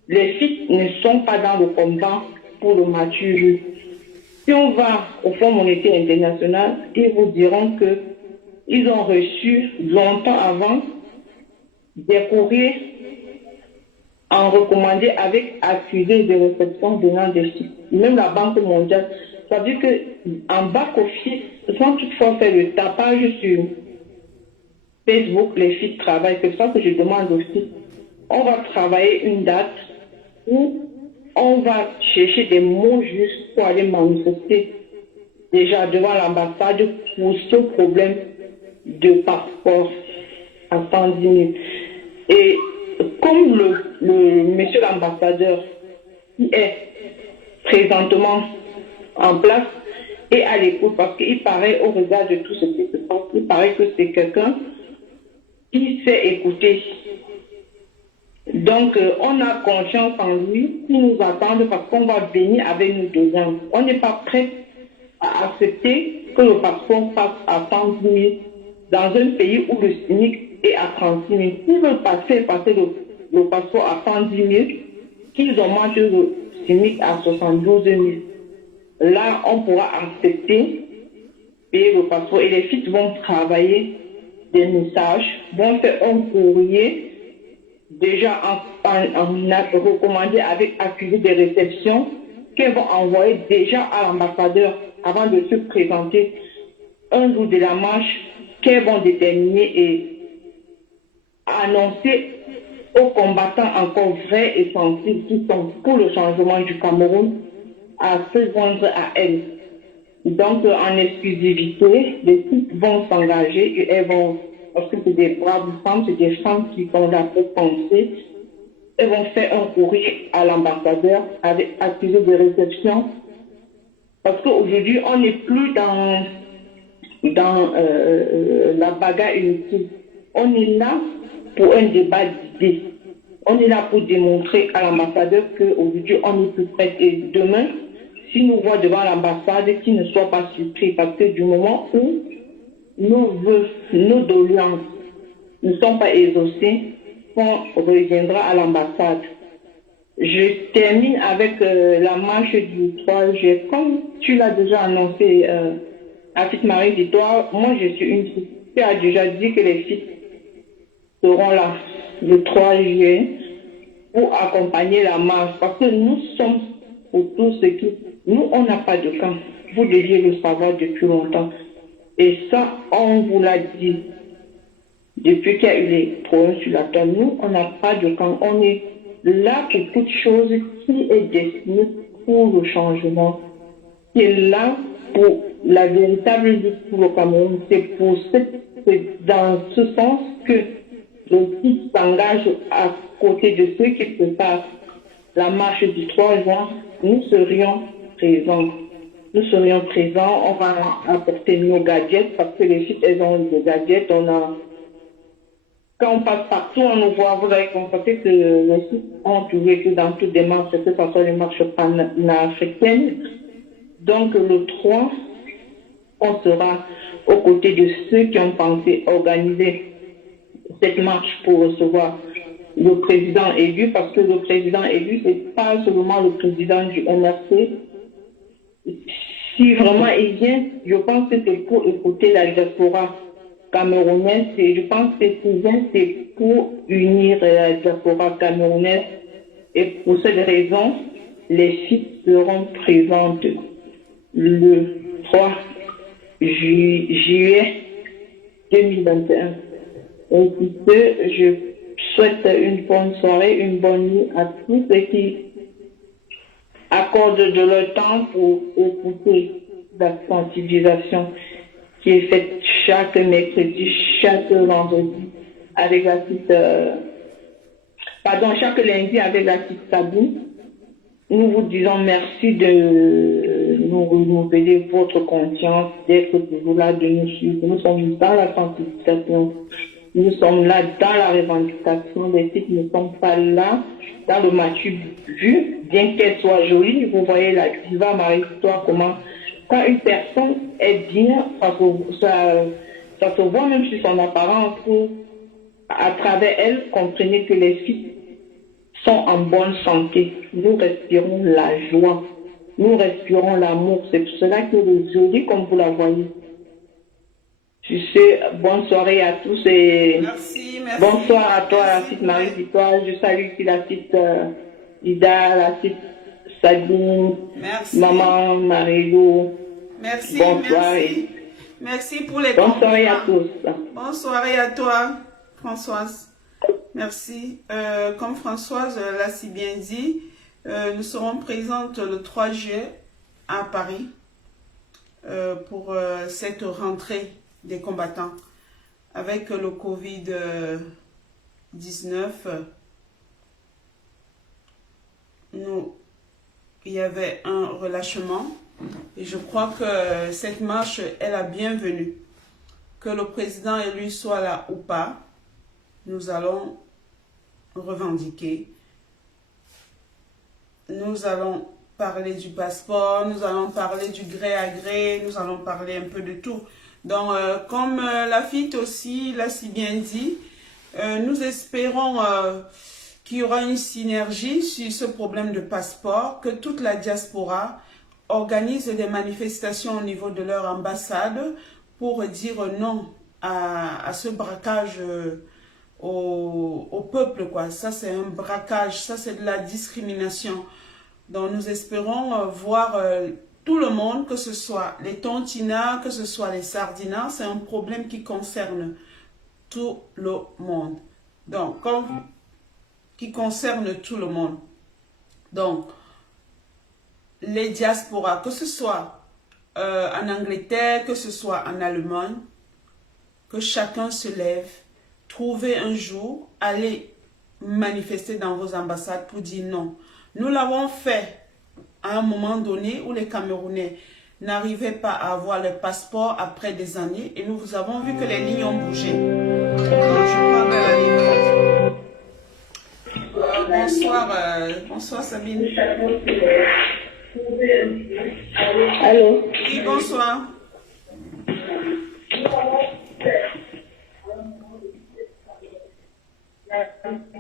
les filles ne sont pas dans le combat pour le mature. Si on va au Fonds monétaire international, ils vous diront que ils ont reçu longtemps avant des courriers en recommandé avec accusé de réception venant des filles. Même la Banque mondiale. Ça veut dire qu'en back-office, sans toutefois faire le tapage sur Facebook, les filles travaillent. C'est pour ça que je demande aussi, on va travailler une date où on va chercher des mots justes pour aller manifester déjà devant l'ambassade pour ce problème de passeport à 110 000. Et comme le monsieur l'ambassadeur qui est présentement en place et à l'écoute, parce qu'il paraît, au regard de tout ce qui se passe, il paraît que c'est quelqu'un qui sait écouter. Donc, on a confiance en lui, qui nous attend parce qu'on va venir avec nous dedans. On n'est pas prêt à accepter que le passeport passe à 110 000 dans un pays où le SMIC est à 36 000. S'ils veulent passer le passeport à 110 000, qu'ils augmentent le SMIC à 72 000. Là, on pourra accepter payer le passeport et les filles vont travailler des messages, vont faire un courrier déjà en recommandé avec accusé de réception qu'elles vont envoyer déjà à l'ambassadeur avant de se présenter un jour de la marche qu'elles vont déterminer et annoncer aux combattants encore vrais et sensibles qui sont pour le changement du Cameroun à se joindre à elles. Donc, en exclusivité, les sites vont s'engager et elles vont, parce que c'est des braves femmes, c'est des femmes qui sont là pour penser, elles vont faire un courrier à l'ambassadeur avec accusé de réception. Parce qu'aujourd'hui, on n'est plus dans la bagarre inutile. On est là pour un débat d'idées. On est là pour démontrer à l'ambassadeur qu'aujourd'hui, on est plus prêt. Et demain, s'il nous voit devant l'ambassade, qu'il ne soit pas surpris. Parce que du moment où nos vœux, nos doléances ne sont pas exaucés, on reviendra à l'ambassade. Je termine avec la marche du 3 juillet. Comme tu l'as déjà annoncé, à petite Marie, dis-toi, moi je suis une fille. Tu as déjà dit que les filles seront là le 3 juillet pour accompagner la marche. Parce que nous sommes pour tous ceux qui... Nous, on n'a pas de camp. Vous deviez le savoir depuis longtemps. Et ça, on vous l'a dit. Depuis qu'il y a eu les problèmes sur la table, nous, on n'a pas de camp. On est là pour toute chose qui est destinée pour le changement. Qui est là pour la véritable lutte pour le Cameroun. C'est dans ce sens que le site s'engage à côté de ceux qui préparent la marche du 3 juin. Nous serions présents. Nous serions présents. On va apporter nos gadgets parce que les filles, elles ont des gadgets. Quand on passe partout, on nous voit, vous avez constaté que les sites ont trouvé que dans toutes les marches, que ce soit les marches panafricaines. Donc le 3, on sera aux côtés de ceux qui ont pensé organiser cette marche pour recevoir le président élu, parce que le président élu, c'est pas seulement le président du MRC. Si vraiment il vient, je pense que c'est pour écouter la diaspora camerounaise, et je pense que c'est pour unir la diaspora camerounaise, et pour cette raison, les filles seront présentes le 3 juillet 2021. Et puis je souhaite une bonne soirée, une bonne nuit à tous ceux qui accordent de leur temps pour écouter la sensibilisation qui est faite chaque mercredi, chaque vendredi avec la petite... chaque lundi avec la petite Sabine. Nous vous disons merci de nous renouveler votre confiance, d'être toujours là, de nous suivre. Nous sommes dans la sensibilisation. Nous sommes là dans la revendication. Les filles ne sont pas là dans le match vu, bien qu'elle soit jolie. Vous voyez la diva Marie-Victoire, comment, quand une personne est bien, ça se voit même sur son apparence. À travers elle, comprenez que les filles sont en bonne santé. Nous respirons la joie. Nous respirons l'amour. C'est pour cela que le joli, comme vous la voyez. Tu sais, bonne soirée à tous et merci. Bonsoir à toi, la petite Marie-Victoire. Je salue aussi la petite Ida, la petite Sabine, maman Marie-Lou. Merci. Bonsoir. Merci pour les bonne soirée à tous. Bonne soirée à toi, Françoise. Merci. Comme Françoise l'a si bien dit, nous serons présentes le 3 juillet à Paris pour cette rentrée des combattants. Avec le Covid-19, il y avait un relâchement et je crois que cette marche est la bienvenue. Que le président élu soit là ou pas, nous allons revendiquer. Nous allons parler du passeport, nous allons parler du gré à gré, nous allons parler un peu de tout. Donc, comme la FIT aussi l'a si bien dit, nous espérons qu'il y aura une synergie sur ce problème de passeport, que toute la diaspora organise des manifestations au niveau de leur ambassade pour dire non à ce braquage au peuple, quoi. Ça, c'est un braquage, ça, c'est de la discrimination. Donc, nous espérons voir tout le monde, que ce soit les tontinas, que ce soit les sardinas, c'est un problème qui concerne tout le monde. Donc, qui concerne tout le monde. Donc, les diasporas, que ce soit en Angleterre, que ce soit en Allemagne, que chacun se lève, trouvez un jour, allez manifester dans vos ambassades pour dire non. Nous l'avons fait à un moment donné où les Camerounais n'arrivaient pas à avoir le passeport après des années et nous avons vu que les lignes ont bougé. Donc, je parle de la ligne. Bonsoir Sabine. Allô? Oui, bonsoir.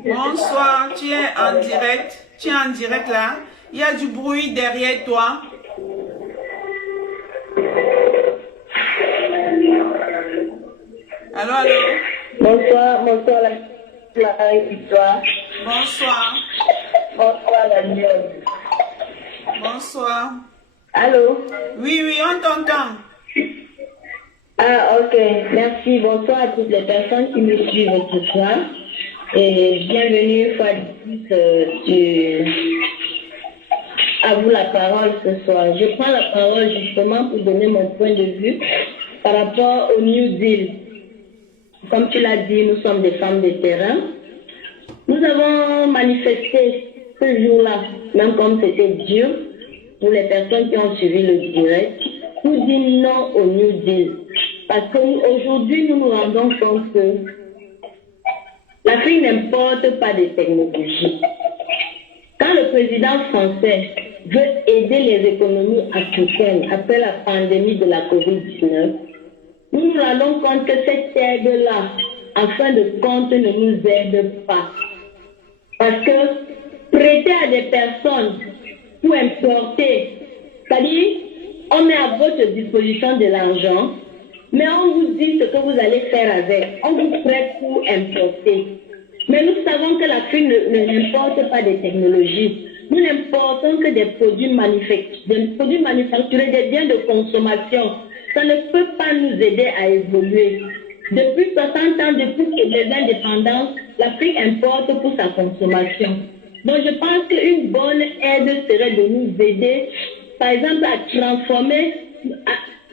Bonsoir, tu es en direct. Tu es en direct là. Il y a du bruit derrière toi. Allô, allô. Bonsoir la victoire. Bonsoir. Bonsoir la mienne. Bonsoir. Allô? Oui, on t'entend. Ah, ok. Merci. Bonsoir à toutes les personnes qui me suivent ce soir. Et bienvenue une fois de plus à vous la parole ce soir. Je prends la parole justement pour donner mon point de vue par rapport au New Deal. Comme tu l'as dit, nous sommes des femmes de terrain. Nous avons manifesté ce jour-là, même comme c'était dur, pour les personnes qui ont suivi le direct, pour dire non au New Deal. Parce qu'aujourd'hui, nous nous rendons compte que l'Afrique n'importe pas des technologies. Quand le président français veut aider les économies africaines après la pandémie de la COVID-19, nous nous rendons compte que cette aide-là, en fin de compte, ne nous aide pas. Parce que prêter à des personnes pour importer, c'est-à-dire, on met à votre disposition de l'argent, mais on vous dit ce que vous allez faire avec. On vous prête pour importer. Mais nous savons que l'Afrique n'importe pas des technologies. Nous n'importons que des produits manufacturés, des biens de consommation. Ça ne peut pas nous aider à évoluer. Depuis 60 ans, depuis les indépendances, l'Afrique importe pour sa consommation. Donc je pense qu'une bonne aide serait de nous aider, par exemple, à transformer,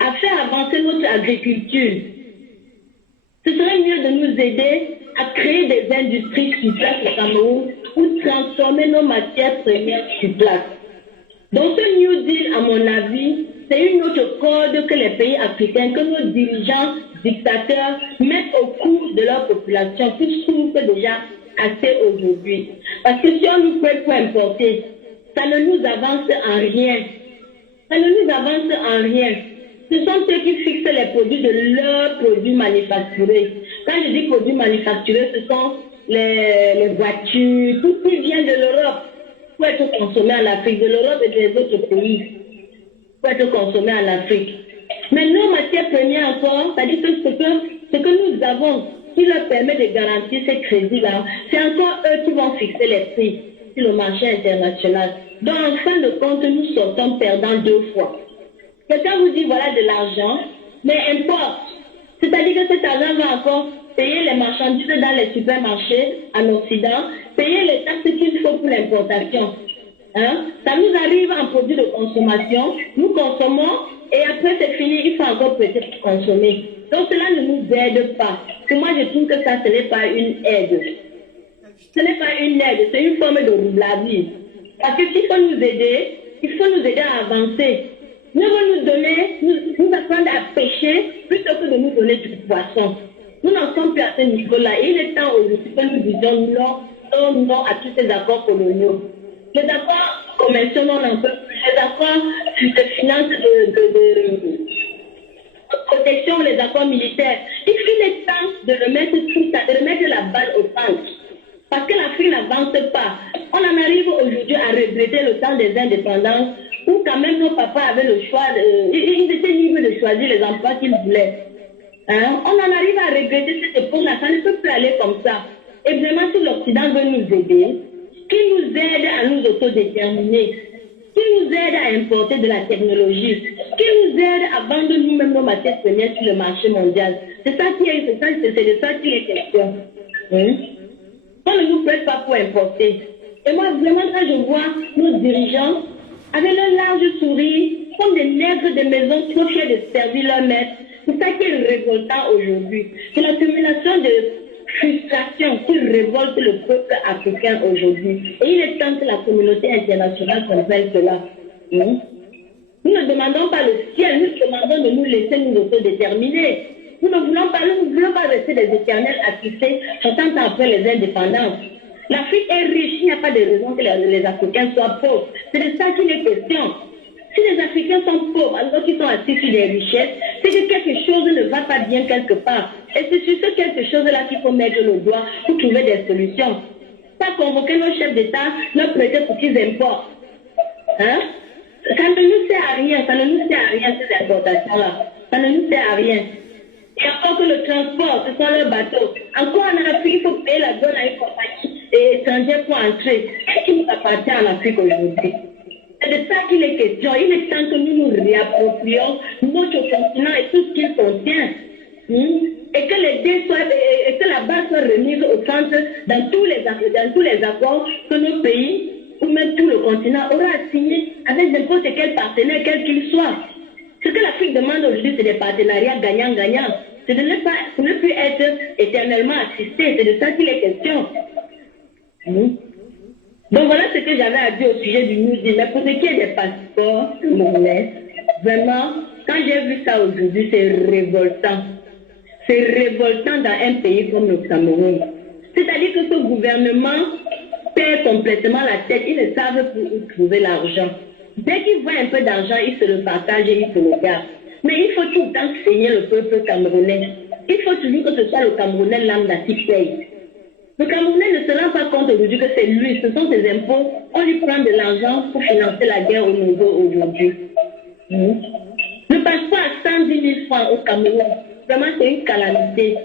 à faire avancer notre agriculture. Ce serait mieux de nous aider à créer des industries sur place au Cameroun pour transformer nos matières premières sur place. Donc ce New Deal, à mon avis, c'est une autre corde que les pays africains, que nos dirigeants, dictateurs mettent au cours de leur population, qui souffrent déjà assez aujourd'hui. Parce que si on nous prête pour importer, ça ne nous avance en rien. Ça ne nous avance en rien. Ce sont eux qui fixent les produits de leurs produits manufacturés. Quand je dis produits manufacturés, ce sont les voitures, tout ce qui vient de l'Europe pour être consommé en Afrique, de l'Europe et des autres pays, pour être consommé en Afrique. Mais nos matières premières encore, c'est-à-dire que ce que nous avons, qui leur permet de garantir ces crédits-là, c'est encore eux qui vont fixer les prix sur le marché international. Donc, en fin de compte, nous sortons perdants deux fois. Quelqu'un vous dit, voilà de l'argent, mais importe. C'est-à-dire que cet argent va encore payer les marchandises dans les supermarchés en Occident, payer les taxes qu'il faut pour l'importation. Hein? Ça nous arrive en produits de consommation, nous consommons, et après c'est fini, il faut encore peut-être consommer. Donc cela ne nous aide pas. Parce que moi je trouve que ça, ce n'est pas une aide. Ce n'est pas une aide, c'est une forme de roublardise. Parce que s'il faut nous aider, il faut nous aider à avancer. Nous allons nous donner, nous apprendre à pêcher plutôt que de nous donner du poisson. Nous n'en sommes plus à ce niveau-là. Il est temps aujourd'hui que nous disions non à tous ces accords coloniaux. Les accords commerciaux, non, un peu plus. Les accords de finances, de protection, les accords militaires. Il est temps de remettre tout ça, de remettre la balle au centre. Parce que l'Afrique n'avance pas. On en arrive aujourd'hui à regretter le temps des indépendances où quand même nos papas avaient le choix, ils étaient libres de choisir les emplois qu'ils voulaient. Hein? On en arrive à regretter cette époque-là, ça ne peut plus aller comme ça. Et vraiment, si l'Occident veut nous aider, qu'il nous aide à nous autodéterminer. qui nous aide à importer de la technologie, qui nous aide à vendre nous-mêmes nos matières premières sur le marché mondial. C'est de ça qu'il est question. On ne nous prête pas pour importer. Et moi, vraiment, quand je vois nos dirigeants avec leur large sourire, comme des nègres de maison trop fiers de servir leur maître, c'est ça qui est révoltant aujourd'hui. C'est l'accumulation de frustration qui révolte le peuple africain aujourd'hui. Et il est temps que la communauté internationale comprenne cela. Nous ne demandons pas le ciel, nous demandons de nous laisser nous autodéterminer. Nous ne voulons pas rester des éternels assistés 60 ans après les indépendances. L'Afrique est riche, il n'y a pas de raison que les Africains soient pauvres. C'est de ça qu'il est question. Si les Africains sont pauvres alors qu'ils sont assis sur des richesses, c'est que quelque chose ne va pas bien quelque part. Et c'est sur ce quelque chose-là qu'il faut mettre le doigt pour trouver des solutions. Pas convoquer nos chefs d'État, leur prêter pour qu'ils importent. Hein? Ça ne nous sert à rien, ces importations-là. Ça ne nous sert à rien. Et encore que le transport, ce sont leurs bateaux. Encore en Afrique, il faut payer la donne à une compagnie étrangère pour entrer. Qu'est-ce qui nous appartient en Afrique aujourd'hui? C'est de ça qu'il est question. Il est temps que nous nous réapproprions notre continent et tout ce qu'il contient. Et que les dés soient, et que la base soit remise au centre dans tous les accords que nos pays, ou même tout le continent, aura signé avec n'importe quel partenaire, quel qu'il soit. Ce que l'Afrique demande aujourd'hui, c'est des partenariats gagnant-gagnant. C'est de ne plus être éternellement assisté. C'est de ça qu'il est question. Donc voilà ce que j'avais à dire au sujet du New Deal. Mais pour ce qui est des passeports camerounais, vraiment, quand j'ai vu ça aujourd'hui, c'est révoltant. C'est révoltant dans un pays comme le Cameroun. C'est-à-dire que ce gouvernement perd complètement la tête. Ils ne savent plus où trouver l'argent. Dès qu'ils voient un peu d'argent, ils se le partagent et ils se le gardent. Mais il faut tout le temps saigner le peuple camerounais. Il faut toujours que ce soit le Camerounais lambda qui paye. Le Camerounais ne se rend pas compte aujourd'hui que c'est lui, ce sont ses impôts. On lui prend de l'argent pour financer la guerre au niveau aujourd'hui. Le passeport à 110 000 francs au Cameroun, vraiment c'est une calamité.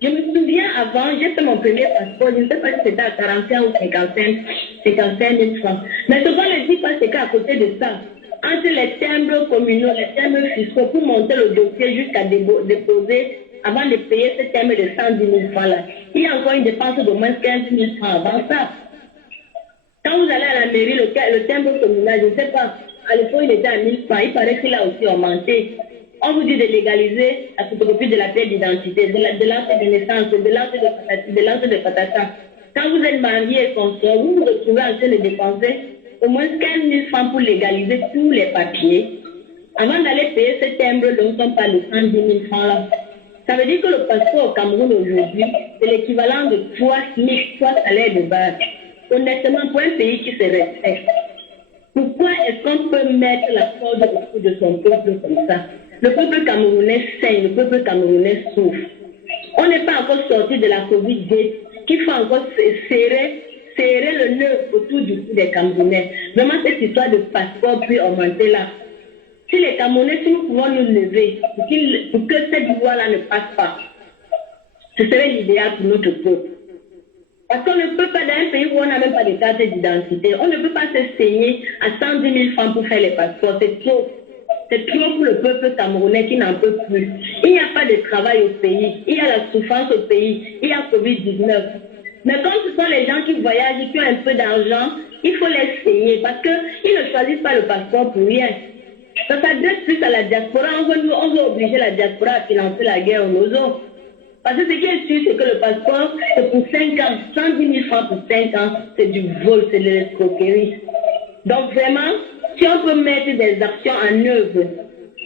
Je me souviens avant, j'ai fait mon premier passeport, je ne sais pas si c'était à 45 ou 55 000 francs. Mais ce qu'on ne dit pas, c'est qu'à côté de ça, entre les timbres communaux, les timbres fiscaux, pour monter le dossier jusqu'à déposer, avant de payer ce timbre de 110 000 francs là, il y a encore une dépense d'au moins 15 000 francs avant ça. Quand vous allez à la mairie, le timbre communal, je ne sais pas, à l'époque il était à 1000 francs, il paraît qu'il a aussi augmenté. On vous dit de légaliser la photocopie de la pièce d'identité, de l'acte de naissance, de l'acte de patata. Quand vous êtes marié et consort, vous vous retrouvez en train de dépenser au moins 15 000 francs pour légaliser tous les papiers. Avant d'aller payer ce timbre dont on parle de 110 000 francs là. Ça veut dire que le passeport au Cameroun aujourd'hui, c'est l'équivalent de 3 salaires de base. Honnêtement, pour un pays qui se respecte, pourquoi est-ce qu'on peut mettre la corde au cou de son peuple comme ça? Le peuple camerounais saigne, le peuple camerounais souffre. On n'est pas encore sorti de la Covid-19 qu'il faut encore serrer le nœud autour du cou des Camerounais. Vraiment, cette histoire de passeport puis augmenter là. Si les Camerounais, si nous pouvons nous lever pour que cette loi-là ne passe pas, ce serait l'idéal pour notre peuple. Parce qu'on ne peut pas, dans un pays où on n'a même pas de carte d'identité, on ne peut pas se saigner à 110 000 francs pour faire les passeports. C'est trop. C'est trop pour le peuple camerounais qui n'en peut plus. Il n'y a pas de travail au pays. Il y a la souffrance au pays. Il y a Covid-19. Mais comme ce sont les gens qui voyagent et qui ont un peu d'argent, il faut les saigner parce qu'ils ne choisissent pas le passeport pour rien. Ça s'adresse plus à la diaspora. On veut obliger la diaspora à financer la guerre aux autres. Parce que ce qui est sûr, c'est que le passeport, c'est pour 5 ans. 110 000 francs pour 5 ans, c'est du vol, c'est de l'escroquerie. Donc vraiment, si on peut mettre des actions en œuvre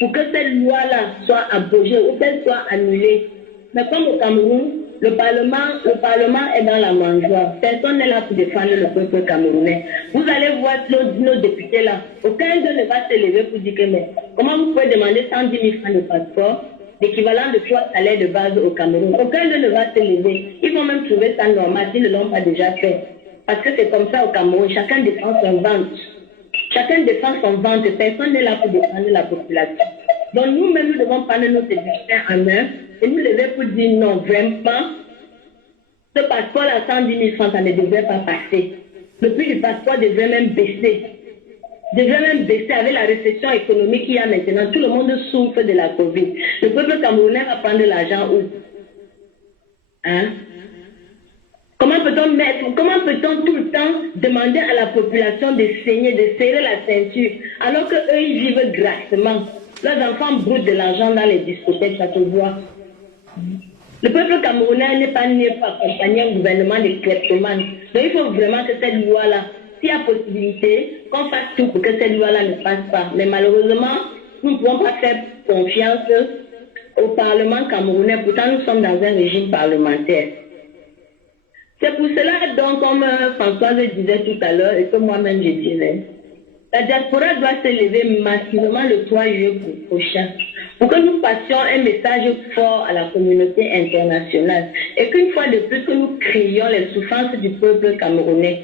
pour que cette loi-là soit abrogée ou qu'elle soit annulée. Mais comme au Cameroun, le Parlement est dans la mangeoire. Personne n'est là pour défendre le peuple camerounais. Vous allez voir nos députés là. Aucun d'eux ne va se lever pour dire que mais comment vous pouvez demander 110 000 francs de passeport, l'équivalent de 3 salaires de base au Cameroun. Aucun d'eux ne va se lever. Ils vont même trouver ça normal s'ils ne l'ont pas déjà fait. Parce que c'est comme ça au Cameroun. Chacun défend son ventre. Chacun défend son ventre. Personne n'est là pour défendre la population. Donc nous-mêmes, nous devons prendre nos destins en main et nous lever pour dire non, vraiment, ce passeport à 110 000 francs, ça ne devrait pas passer. Le prix du passeport devrait même baisser. devrait même baisser avec la récession économique qu'il y a maintenant. Tout le monde souffre de la Covid. Le peuple camerounais va prendre l'argent où? Hein? Comment peut-on tout le temps demander à la population de saigner, de serrer la ceinture, alors qu'eux, ils vivent grassement? Leurs enfants broutent de l'argent dans les discothèques, ça se voit. Le peuple camerounais n'est pas né pour accompagner un gouvernement de kleptomanes. Donc il faut vraiment que cette loi-là, s'il y a possibilité, qu'on fasse tout pour que cette loi-là ne passe pas. Mais malheureusement, nous ne pouvons pas faire confiance au Parlement camerounais. Pourtant, nous sommes dans un régime parlementaire. C'est pour cela, donc, comme Françoise disait tout à l'heure, et que moi-même je disais, la diaspora doit se lever massivement le 3 juillet prochain pour que nous passions un message fort à la communauté internationale et qu'une fois de plus que nous crions les souffrances du peuple camerounais.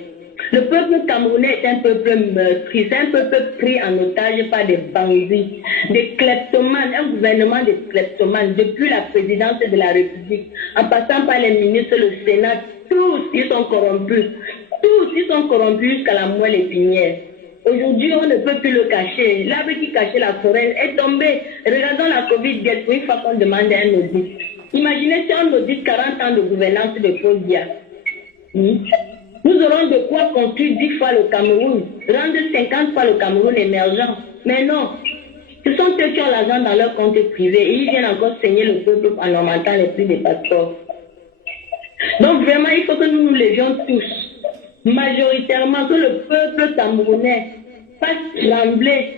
Le peuple camerounais est un peuple meurtri, c'est un peuple pris en otage par des bandits, des kleptomanes, un gouvernement de kleptomanes, depuis la présidence de la République, en passant par les ministres, le Sénat, tous ils sont corrompus. Tous ils sont corrompus jusqu'à la moelle épinière. Aujourd'hui, on ne peut plus le cacher. L'arbre qui cachait la forêt est tombé. Regardons la Covid-19 une fois qu'on demande un audit. Imaginez si on audite 40 ans de gouvernance de Paul Biya. Nous aurons de quoi construire 10 fois le Cameroun, rendre 50 fois le Cameroun émergent. Mais non, ce sont eux qui ont l'argent dans leur compte privé et ils viennent encore saigner le peuple en augmentant les prix des passeports. Donc vraiment, il faut que nous nous levions tous, majoritairement, que le peuple camerounais fasse trembler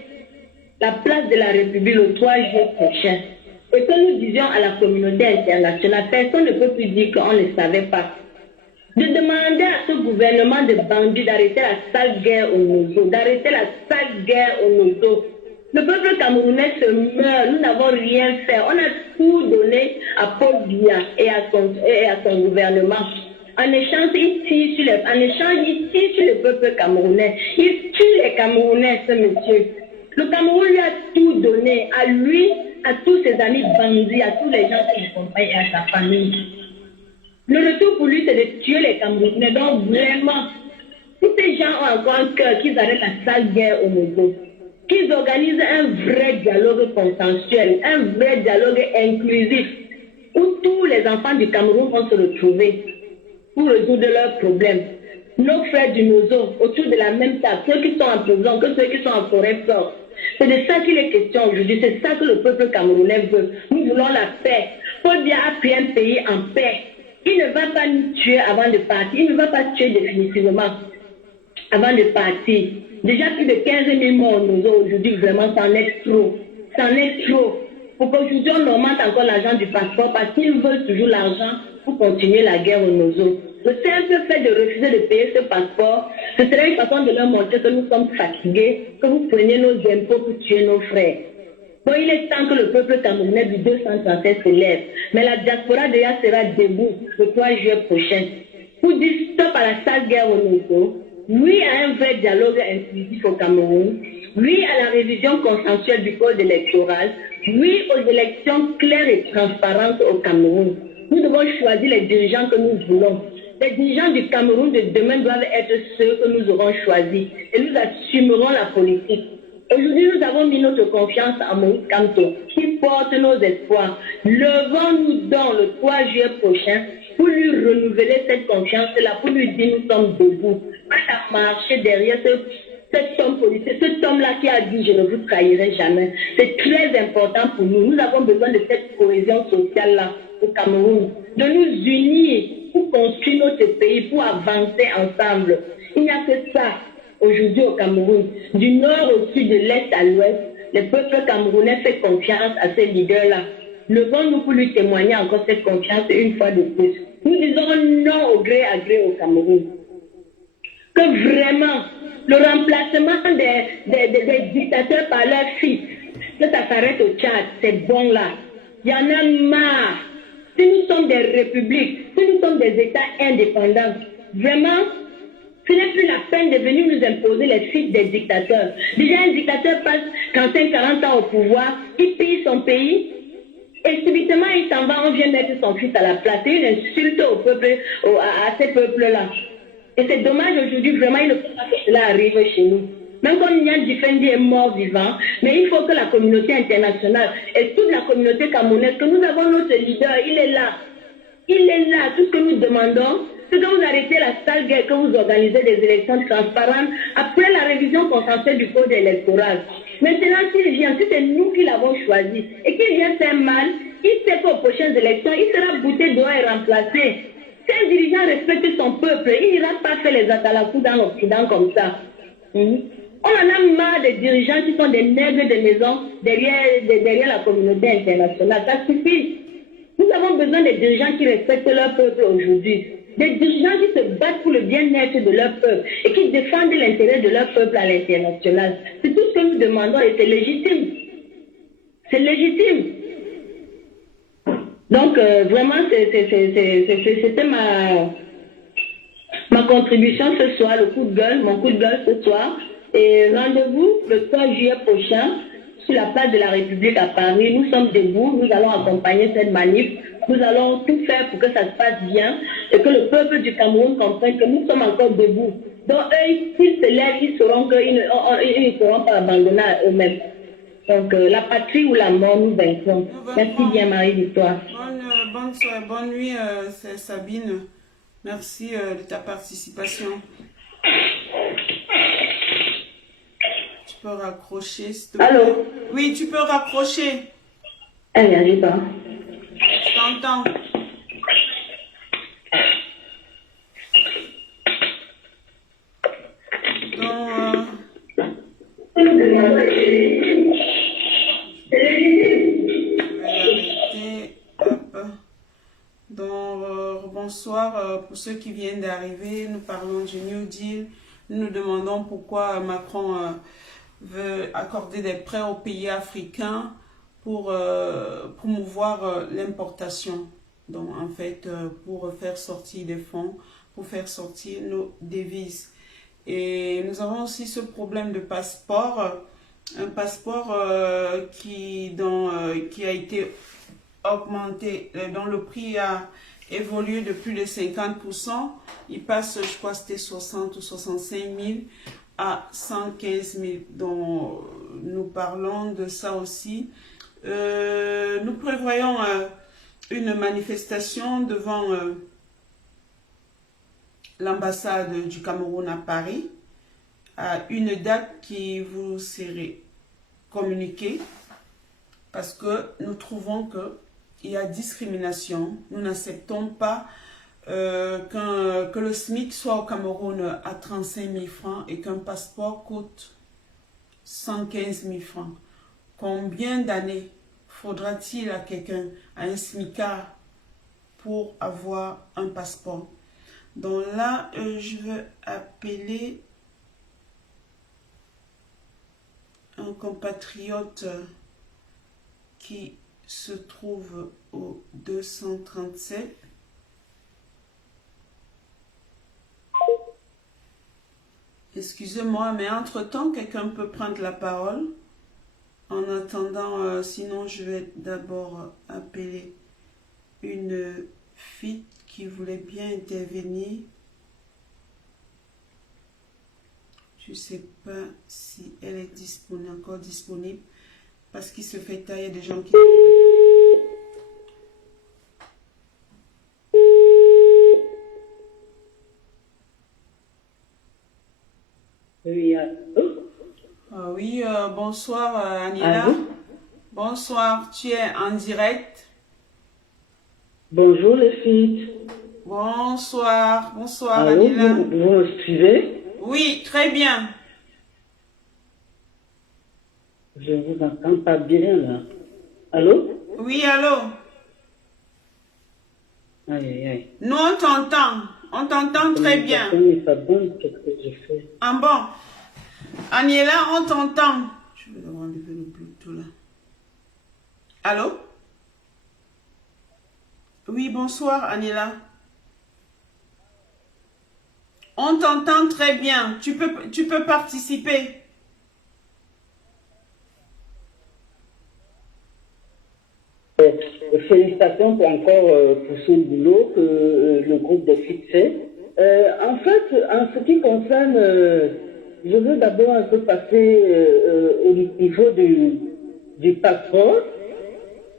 la place de la République le 3 juillet prochain. Et que nous disions à la communauté internationale, personne ne peut plus dire qu'on ne savait pas. De demander à ce gouvernement de bandits d'arrêter la sale guerre au Nozo, d'arrêter la sale guerre au Nozo. Le peuple camerounais se meurt, nous n'avons rien fait. On a tout donné à Paul Biya et à son gouvernement. En échange, il tire sur le peuple camerounais. Il tue les Camerounais, ce monsieur. Le Cameroun lui a tout donné, à lui, à tous ses amis bandits, à tous les gens qui l'accompagnent et à sa famille. Le retour pour lui, c'est de tuer les Camerounais. Donc vraiment, tous ces gens ont encore un cœur qu'ils arrêtent la sale guerre au Nozo, qu'ils organisent un vrai dialogue consensuel, un vrai dialogue inclusif, où tous les enfants du Cameroun vont se retrouver pour résoudre leurs problèmes. Nos frères du Nozo, autour de la même table, ceux qui sont en prison, que ceux qui sont en forêt forte. C'est de ça qu'il est question aujourd'hui, c'est ça que le peuple camerounais veut. Nous voulons la paix. Paul Biya a pris un pays en paix. Il ne va pas nous tuer avant de partir. Il ne va pas tuer définitivement avant de partir. Déjà plus de 15 000 morts nous ont aujourd'hui, vraiment, c'en est trop. C'en est trop. Pour qu'aujourd'hui on augmente encore l'argent du passeport parce qu'ils veulent toujours l'argent pour continuer la guerre au Nozo. Le simple fait de refuser de payer ce passeport, ce serait une façon de leur montrer que nous sommes fatigués, que vous preniez nos impôts pour tuer nos frères. Bon, il est temps que le peuple camerounais du 237 se lève. Mais la diaspora déjà sera debout le 3 juillet prochain pour dire stop à la sale guerre au Nozo, oui à un vrai dialogue inclusif au Cameroun, oui à la révision consensuelle du code électoral, oui aux élections claires et transparentes au Cameroun. Nous devons choisir les dirigeants que nous voulons. Les dirigeants du Cameroun de demain doivent être ceux que nous aurons choisis et nous assumerons la politique. Aujourd'hui, nous avons mis notre confiance à Moïse Kamto, qui porte nos espoirs. Levons-nous donc le 3 juillet prochain pour lui renouveler cette confiance-là, pour lui dire nous sommes debout. Pas à marcher derrière cet homme politique, cet homme-là qui a dit je ne vous trahirai jamais. C'est très important pour nous. Nous avons besoin de cette cohésion sociale-là au Cameroun, de nous unir pour construire notre pays, pour avancer ensemble. Il n'y a que ça. Aujourd'hui au Cameroun, du nord au sud, de l'est à l'ouest, le peuple camerounais fait confiance à ces leaders-là. Levons-nous pour lui témoigner encore cette confiance une fois de plus. Nous disons non au gré à gré au Cameroun. Que vraiment, le remplacement des dictateurs par leurs fils, que ça s'arrête au Tchad, c'est bon là. Il y en a marre. Si nous sommes des républiques, si nous sommes des États indépendants, vraiment, ce n'est plus la peine de venir nous imposer les fils des dictateurs. Déjà, un dictateur passe 35-40 ans au pouvoir, il pille son pays, et subitement il s'en va, on vient mettre son fils à la place. C'est une insulte au peuple, à ces peuples-là. Et c'est dommage aujourd'hui, vraiment, il ne faut pas que cela arrive chez nous. Même comme Nian Difendi est mort vivant, mais il faut que la communauté internationale et toute la communauté camerounaise, que nous avons notre leader, il est là. Il est là. Tout ce que nous demandons, c'est que vous arrêtez la sale guerre, que vous organisez des élections transparentes après la révision consensuelle du code électoral. Maintenant, s'il vient, si c'est nous qui l'avons choisi et qu'il vient faire mal, il sait qu'aux prochaines élections, il sera bouté dehors et remplacé. Si un dirigeant respecte son peuple, il n'ira pas faire les atalafous dans l'Occident comme ça. On en a marre des dirigeants qui sont des nègres de maison derrière la communauté internationale. Ça suffit. Nous avons besoin des dirigeants qui respectent leur peuple aujourd'hui. Des dirigeants qui se battent pour le bien-être de leur peuple et qui défendent l'intérêt de leur peuple à l'international. C'est tout ce que nous demandons et c'est légitime. C'est légitime. Donc, vraiment, c'était ma contribution ce soir, le coup de gueule, mon coup de gueule ce soir. Et rendez-vous le 3 juillet prochain sur la place de la République à Paris. Nous sommes debout, nous allons accompagner cette manif. Nous allons tout faire pour que ça se passe bien et que le peuple du Cameroun comprenne que nous sommes encore debout. Donc, eux, s'ils se lèvent, ils sauront qu'ils ne seront pas abandonnés à eux-mêmes. Donc, la patrie ou la mort, nous vaincrons. Merci bien, Marie-Victoire. Bonne nuit, Sabine. Merci de ta participation. Tu peux raccrocher, s'il te plaît. Allô? Oui, tu peux raccrocher. Elle n'y arrive pas. Je t'entends. Bonsoir pour ceux qui viennent d'arriver. Nous parlons du New Deal. Nous nous demandons pourquoi Macron veut accorder des prêts aux pays africains pour promouvoir l'importation. Donc, en fait, pour faire sortir des fonds, pour faire sortir nos devises. Et nous avons aussi ce problème de passeport. Un passeport qui a été augmenté, dont le prix a évolué de plus de 50%. Il passe, je crois, c'était 60 ou 65 000 à 115 000. Donc, nous parlons de ça aussi. Nous prévoyons une manifestation devant l'ambassade du Cameroun à Paris, à une date qui vous serait communiquée, parce que nous trouvons qu'il y a discrimination. Nous n'acceptons pas que le SMIC soit au Cameroun à 35 000 francs et qu'un passeport coûte 115 000 francs. Combien d'années faudra-t-il à quelqu'un, à un SMICard, pour avoir un passeport? Donc là, je veux appeler un compatriote qui se trouve au 237. Excusez-moi, mais entre-temps, quelqu'un peut prendre la parole. En attendant, sinon je vais d'abord appeler une fille qui voulait bien intervenir. Je ne sais pas si elle est disponible, encore disponible, parce qu'il se fait tailler des gens qui... Oui, oui, bonsoir Anila. Allô? Bonsoir, tu es en direct. Bonjour les filles. Bonsoir, bonsoir Allô, Anila. vous me suivez? Oui, très bien. Je ne vous entends pas bien là. Allô? Oui, allô. Aïe, aïe, aïe. Nous, on t'entend très bien. Mais ça donne, qu'est-ce que je fais? Ah bon, Aniela, on t'entend. Je vais devoir enlever le Bluetooth là. Allô? Oui, bonsoir Aniela. On t'entend très bien. Tu peux participer. Félicitations pour ce boulot que le groupe de FIT fait. En fait, en ce qui concerne je veux d'abord un peu passer au niveau du passeport.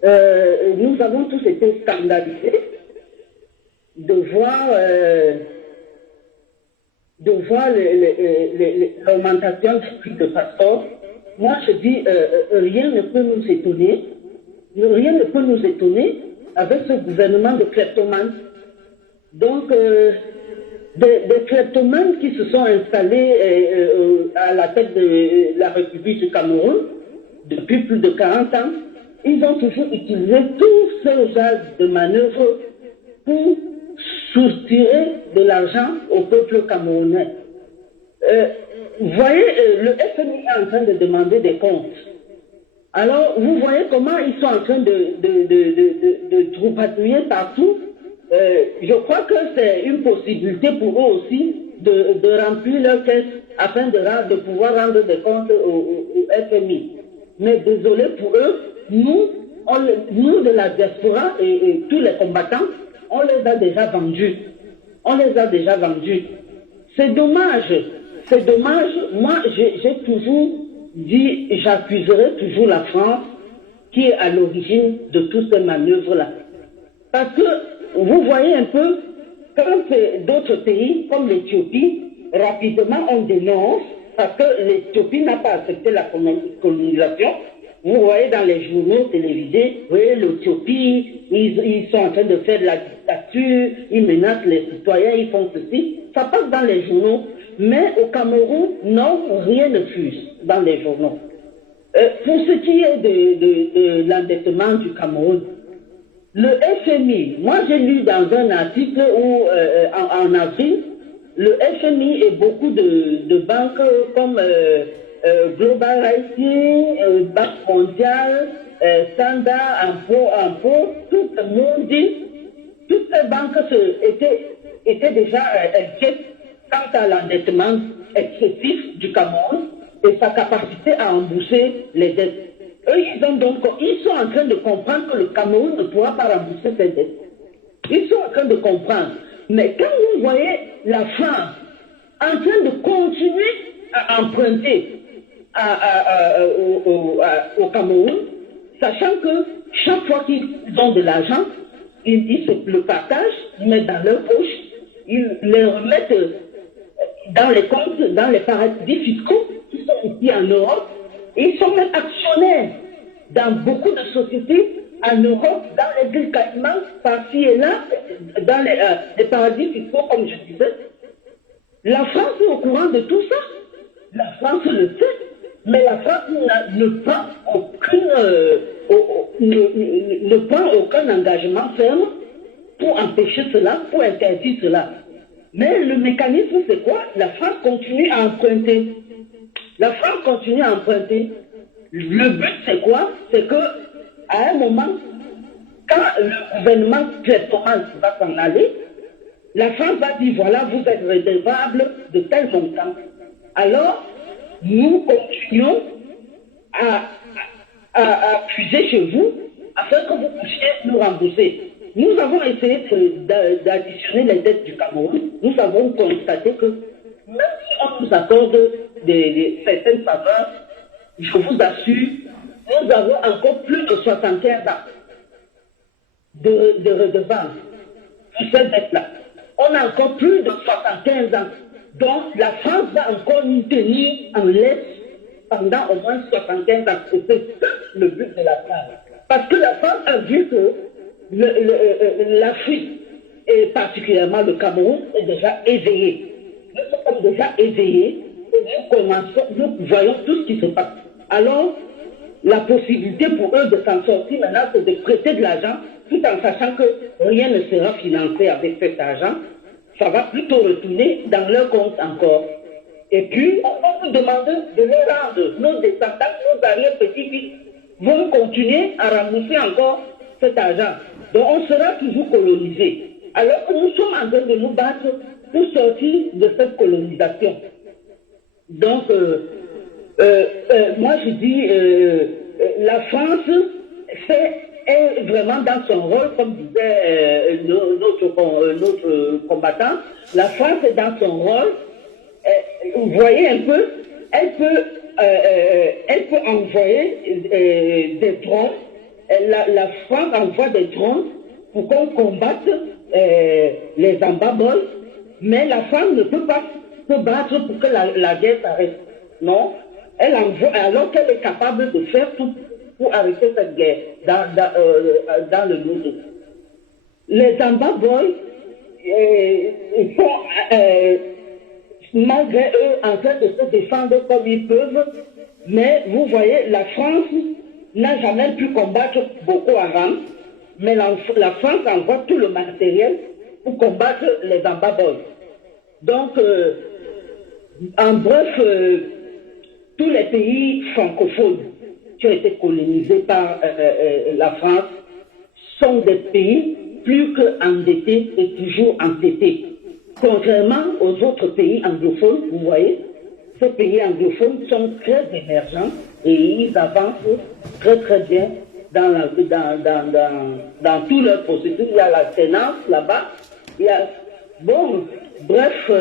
Nous avons tous été scandalisés de voir l'augmentation du prix de passeport. Moi, je dis, rien ne peut nous étonner. Rien ne peut nous étonner avec ce gouvernement de kleptomanes. Donc, des kleptomanes qui se sont installés à la tête de la République du Cameroun depuis plus de 40 ans, ils ont toujours utilisé tous ces genres de manœuvres pour soutirer de l'argent au peuple camerounais. Vous voyez, le FMI est en train de demander des comptes. Alors, vous voyez comment ils sont en train de troupatouiller partout. Je crois que c'est une possibilité pour eux aussi de remplir leur caisse afin de pouvoir rendre des comptes au FMI. Mais désolé pour eux, nous de la diaspora et tous les combattants, on les a déjà vendus. On les a déjà vendus. C'est dommage. C'est dommage. Moi, j'ai toujours dit, j'accuserai toujours la France qui est à l'origine de toutes ces manœuvres-là. Parce que, vous voyez un peu, quand d'autres pays, comme l'Éthiopie, rapidement on dénonce, parce que l'Éthiopie n'a pas accepté la colonisation. Vous voyez dans les journaux télévisés, vous voyez l'Éthiopie, ils sont en train de faire de la dictature, ils menacent les citoyens, ils font ceci. Ça passe dans les journaux. Mais au Cameroun, non, rien ne fuse dans les journaux. Pour ce qui est de l'endettement du Cameroun, le FMI, moi j'ai lu dans un article où en avril, le FMI et beaucoup de banques comme Global IT, Banque mondiale, Standard, Impôt, tout le monde dit, toutes ces banques étaient déjà inquiètes quant à l'endettement excessif du Cameroun et sa capacité à rembourser les dettes. Eux, ils sont en train de comprendre que le Cameroun ne pourra pas rembourser ses dettes. Ils sont en train de comprendre. Mais quand vous voyez la France en train de continuer à emprunter au Cameroun, sachant que chaque fois qu'ils ont de l'argent, ils se le partagent, ils mettent dans leur poche, ils les remettent dans les comptes, dans les paradis fiscaux qui sont ici en Europe. Ils sont même actionnaires dans beaucoup de sociétés en Europe, dans les îles Caïmans, par-ci et là, dans les paradis fiscaux, comme je disais. La France est au courant de tout ça. La France le sait, mais la France ne prend aucun engagement ferme pour empêcher cela, pour interdire cela. Mais le mécanisme, c'est quoi? La France continue à emprunter. La France continue à emprunter. Le but, c'est quoi? C'est que, à un moment, quand le gouvernement kleptomane va s'en aller, la France va dire, voilà, vous êtes redevable de tel montant. Alors, nous continuons à puiser chez vous afin que vous puissiez nous rembourser. Nous avons essayé d'additionner les dettes du Cameroun. Nous avons constaté que même si on nous accorde certaines faveurs, je vous assure, nous avons encore plus de 75 ans de redevances pour cette dette-là. On a encore plus de 75 ans. Donc la France va encore nous tenir en laisse pendant au moins 75 ans. C'est ça le but de la France. Parce que la France a vu que l'Afrique, et particulièrement le Cameroun, est déjà éveillé. Nous sommes déjà éveillés et nous voyons tout ce qui se passe. Alors, la possibilité pour eux de s'en sortir maintenant, c'est de prêter de l'argent, tout en sachant que rien ne sera financé avec cet argent. Ça va plutôt retourner dans leur compte encore. Et puis, on va nous demander de les rendre. Nos descendants, nos arrière-petits-fils vont continuer à rembourser encore cet argent. Donc on sera toujours colonisé. Alors que nous sommes en train de nous battre pour sortir de cette colonisation. Donc, moi je dis, la France est vraiment dans son rôle, comme disait notre combattant, la France est dans son rôle vous voyez un peu, elle peut envoyer des drones. La France envoie des drones pour qu'on combatte les Ambaboy, mais la France ne peut pas se battre pour que la guerre s'arrête. Non, elle envoie, alors qu'elle est capable de faire tout pour arrêter cette guerre dans le monde. Les Ambaboy sont, malgré eux, en train de se défendre comme ils peuvent, mais vous voyez, la France n'a jamais pu combattre Boko Haram, mais la France envoie tout le matériel pour combattre les Ambaboy. Donc, en bref, tous les pays francophones qui ont été colonisés par la France sont des pays plus qu'endettés et toujours endettés. Contrairement aux autres pays anglophones, vous voyez, ces pays anglophones sont très émergents et ils avancent très très bien dans tout leur processus. Il y a l'alternance là-bas. Il y a, bon, bref,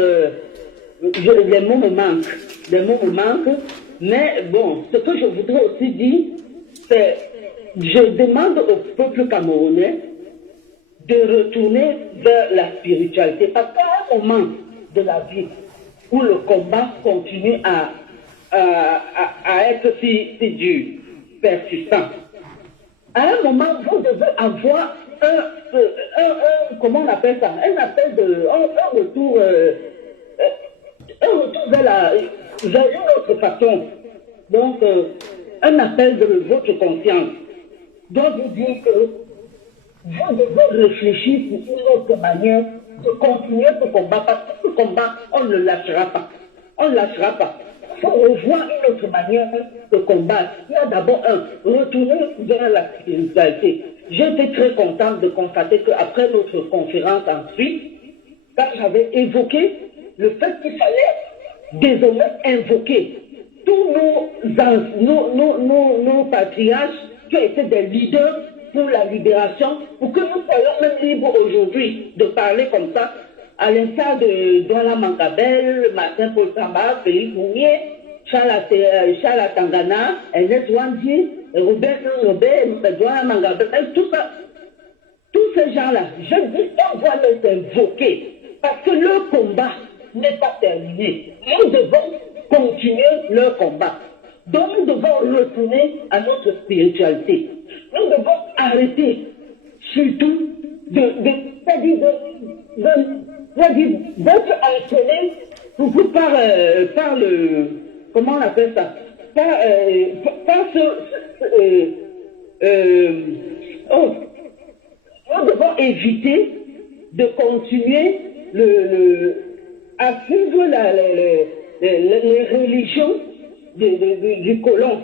les mots me manquent, mais bon, ce que je voudrais aussi dire, c'est, je demande au peuple camerounais de retourner vers la spiritualité, parce qu'à un moment de la vie où le combat continue à être si dur, persistant, à un moment, vous devez avoir comment on appelle ça, un retour vers une autre façon. Donc, un appel de votre conscience. Donc, vous dites que vous devez réfléchir sur une autre manière de continuer ce combat, parce que ce combat, on ne lâchera pas. On ne lâchera pas. Il faut revoir une autre manière de combattre. Il y a d'abord retourner vers la spiritualité. J'étais très contente de constater qu'après notre conférence ensuite, quand j'avais évoqué le fait qu'il fallait désormais invoquer tous nos patriarches qui ont été des leaders pour la libération, pour que nous soyons même libres aujourd'hui de parler comme ça, à l'instar de Douala Mangabel, Martin Paul Samba, Félix Mounier, Charles Tangana, Ernest Wandi, Robert Douala Mangabel, tout ça. Tous ces gens-là, je dis, on doit les invoquer, parce que leur combat n'est pas terminé. Nous devons continuer leur combat. Donc nous devons retourner à notre spiritualité. Nous devons arrêter, surtout, d'être entraînés par le, comment on appelle ça, nous devons éviter de continuer à suivre les religions du colon.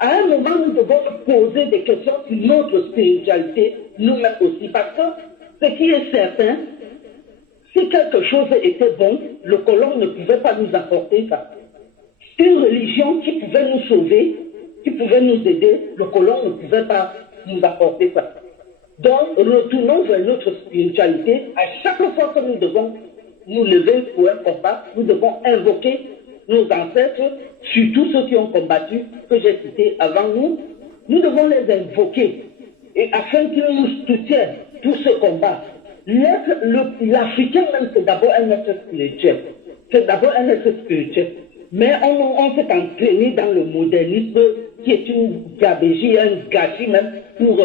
À un moment, nous devons poser des questions sur notre spiritualité, nous-mêmes aussi, parce que ce qui est certain, si quelque chose était bon, le colon ne pouvait pas nous apporter ça. Une religion qui pouvait nous sauver, qui pouvait nous aider, le colon ne pouvait pas nous apporter ça. Donc, retournons vers notre spiritualité. À chaque fois que nous devons nous lever pour un combat, nous devons invoquer nos ancêtres, surtout ceux qui ont combattu, que j'ai cités avant nous. Nous devons les invoquer, et afin qu'ils nous soutiennent tout ce combat. L'Africain même, c'est d'abord un être spirituel. C'est d'abord un être spirituel. Mais on s'est entraîné dans le modernisme, qui est une gabégie, un gâchis même pour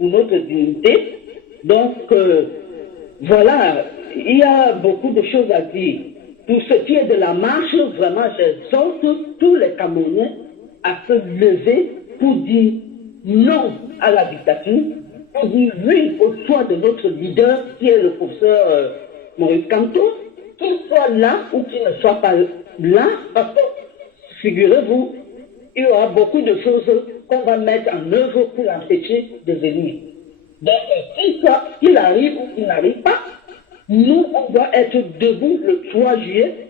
notre dignité. Donc, voilà, il y a beaucoup de choses à dire. Pour ce qui est de la marche, vraiment, j'exhorte tous les Camerounais à se lever pour dire non à la dictature, pour dire oui au choix de notre leader, qui est le professeur Maurice Kamto, qu'il soit là ou qu'il ne soit pas là, parce que, figurez-vous, il y aura beaucoup de choses qu'on va mettre en œuvre pour l'empêcher de venir. Donc, qu'il arrive ou qu'il n'arrive pas, nous, on doit être debout le 3 juillet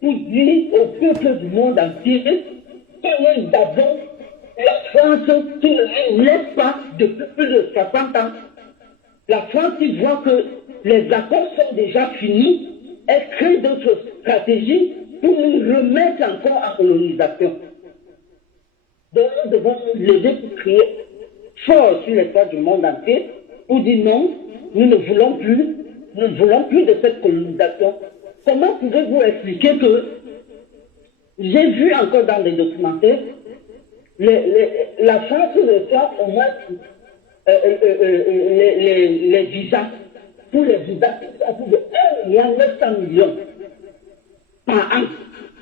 pour dire au peuple du monde entier que nous avons la France qui ne nous laisse pas depuis plus de 60 ans. La France qui voit que les accords sont déjà finis elle crée d'autres stratégies pour nous remettre encore en colonisation. Donc nous devons nous lever pour crier fort sur l'espace du monde entier pour dire non, nous ne voulons plus de cette colonisation. Comment pouvez-vous expliquer que j'ai vu encore dans les documentaires la France reçoit au moins les visas, pour les visas, à plus de 1,9 milliard par an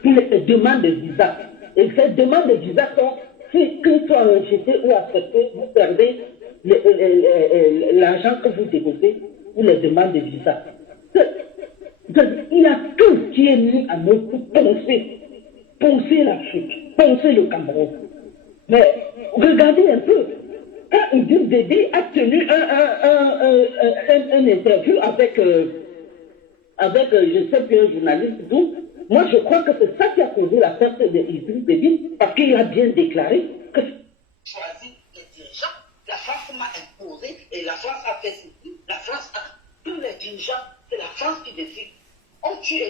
pour les demandes de visa. Et ces demandes de visa sont, si qu'ils soient rejetés ou acceptés, vous perdez l'argent que vous déposez pour les demandes de visa. Il y a tout qui est mis à nous pour penser l'Afrique, penser le Cameroun. Mais regardez un peu, quand Idriss Déby a tenu un interview avec je ne sais plus, un journaliste et tout, moi je crois que c'est ça qui a causé la perte d'Idriss Déby, parce qu'il a bien déclaré que choisi les dirigeants, la France m'a imposé et la France a fait ceci, la France a tous les dirigeants, c'est la France qui décide. On tue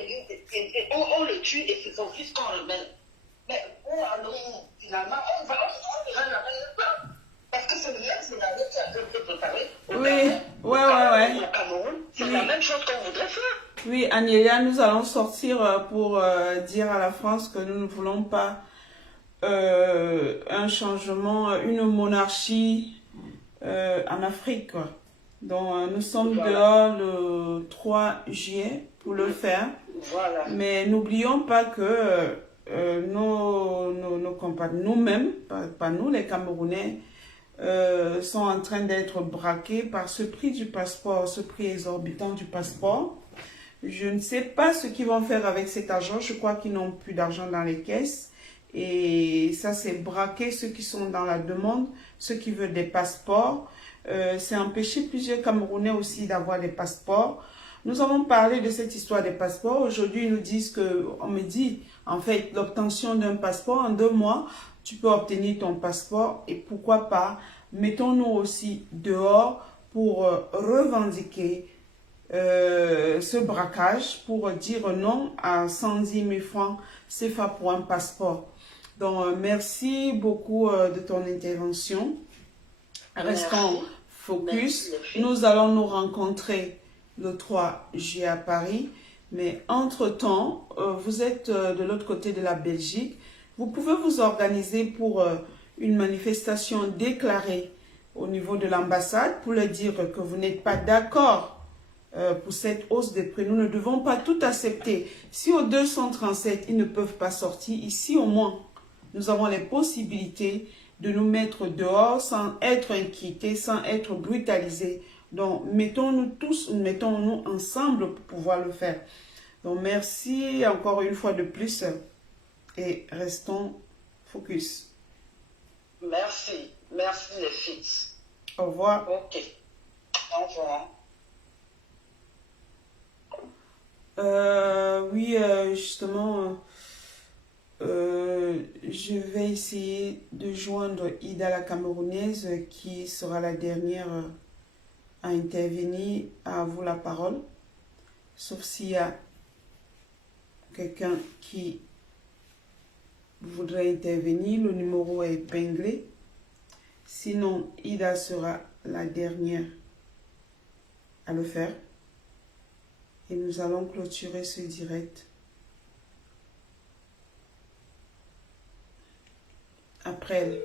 on les tue et c'est son fils qu'on rebelle. Mais où allons finalement? On ira là-bas. Est-ce que c'est le même scénario qui a été préparé au Cameroun? C'est la même chose qu'on voudrait faire. Oui, Agnella, nous allons sortir pour dire à la France que nous ne voulons pas un changement, une monarchie en Afrique, quoi. Donc, nous sommes dehors le 3 juillet pour le faire. Voilà. Mais n'oublions pas que nos compatriotes, nous-mêmes, pas nous les Camerounais, sont en train d'être braqués par ce prix du passeport, ce prix exorbitant du passeport. Je ne sais pas ce qu'ils vont faire avec cet argent. Je crois qu'ils n'ont plus d'argent dans les caisses. Et ça, c'est braquer ceux qui sont dans la demande, ceux qui veulent des passeports. C'est empêcher plusieurs Camerounais aussi d'avoir des passeports. Nous avons parlé de cette histoire des passeports. Aujourd'hui, ils nous disent que, on me dit, en fait, l'obtention d'un passeport, en 2 mois, tu peux obtenir ton passeport. Et pourquoi pas, mettons-nous aussi dehors pour revendiquer ce braquage, pour dire non à 110 000 francs CFA pour un passeport. Donc, merci beaucoup de ton intervention. Restons focus. Nous allons nous rencontrer le 3 juillet à Paris. Mais entre-temps, vous êtes de l'autre côté de la Belgique. Vous pouvez vous organiser pour une manifestation déclarée au niveau de l'ambassade pour leur dire que vous n'êtes pas d'accord pour cette hausse des prix. Nous ne devons pas tout accepter. Si aux 237, ils ne peuvent pas sortir, ici au moins, nous avons les possibilités de nous mettre dehors sans être inquiétés, sans être brutalisés. Donc, mettons-nous ensemble pour pouvoir le faire. Donc, merci encore une fois de plus et restons focus. Merci. Merci les filles. Au revoir. Ok. Au revoir. Oui, justement, je vais essayer de joindre Ida la Camerounaise qui sera la dernière à intervenir, à vous la parole. Sauf s'il y a quelqu'un qui voudrait intervenir, le numéro est épinglé. Sinon, Ida sera la dernière à le faire. Et nous allons clôturer ce direct. Après elle.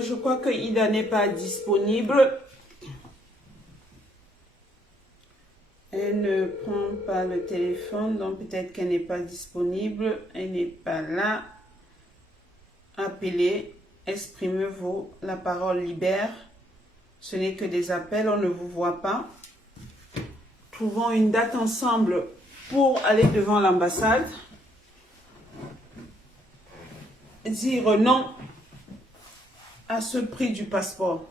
Je crois que Ida n'est pas disponible. Elle ne prend pas le téléphone, donc peut-être qu'elle n'est pas disponible. Elle n'est pas là. Appelez, exprimez-vous. La parole libère. Ce n'est que des appels, on ne vous voit pas. Trouvons une date ensemble pour aller devant l'ambassade, dire non à ce prix du passeport.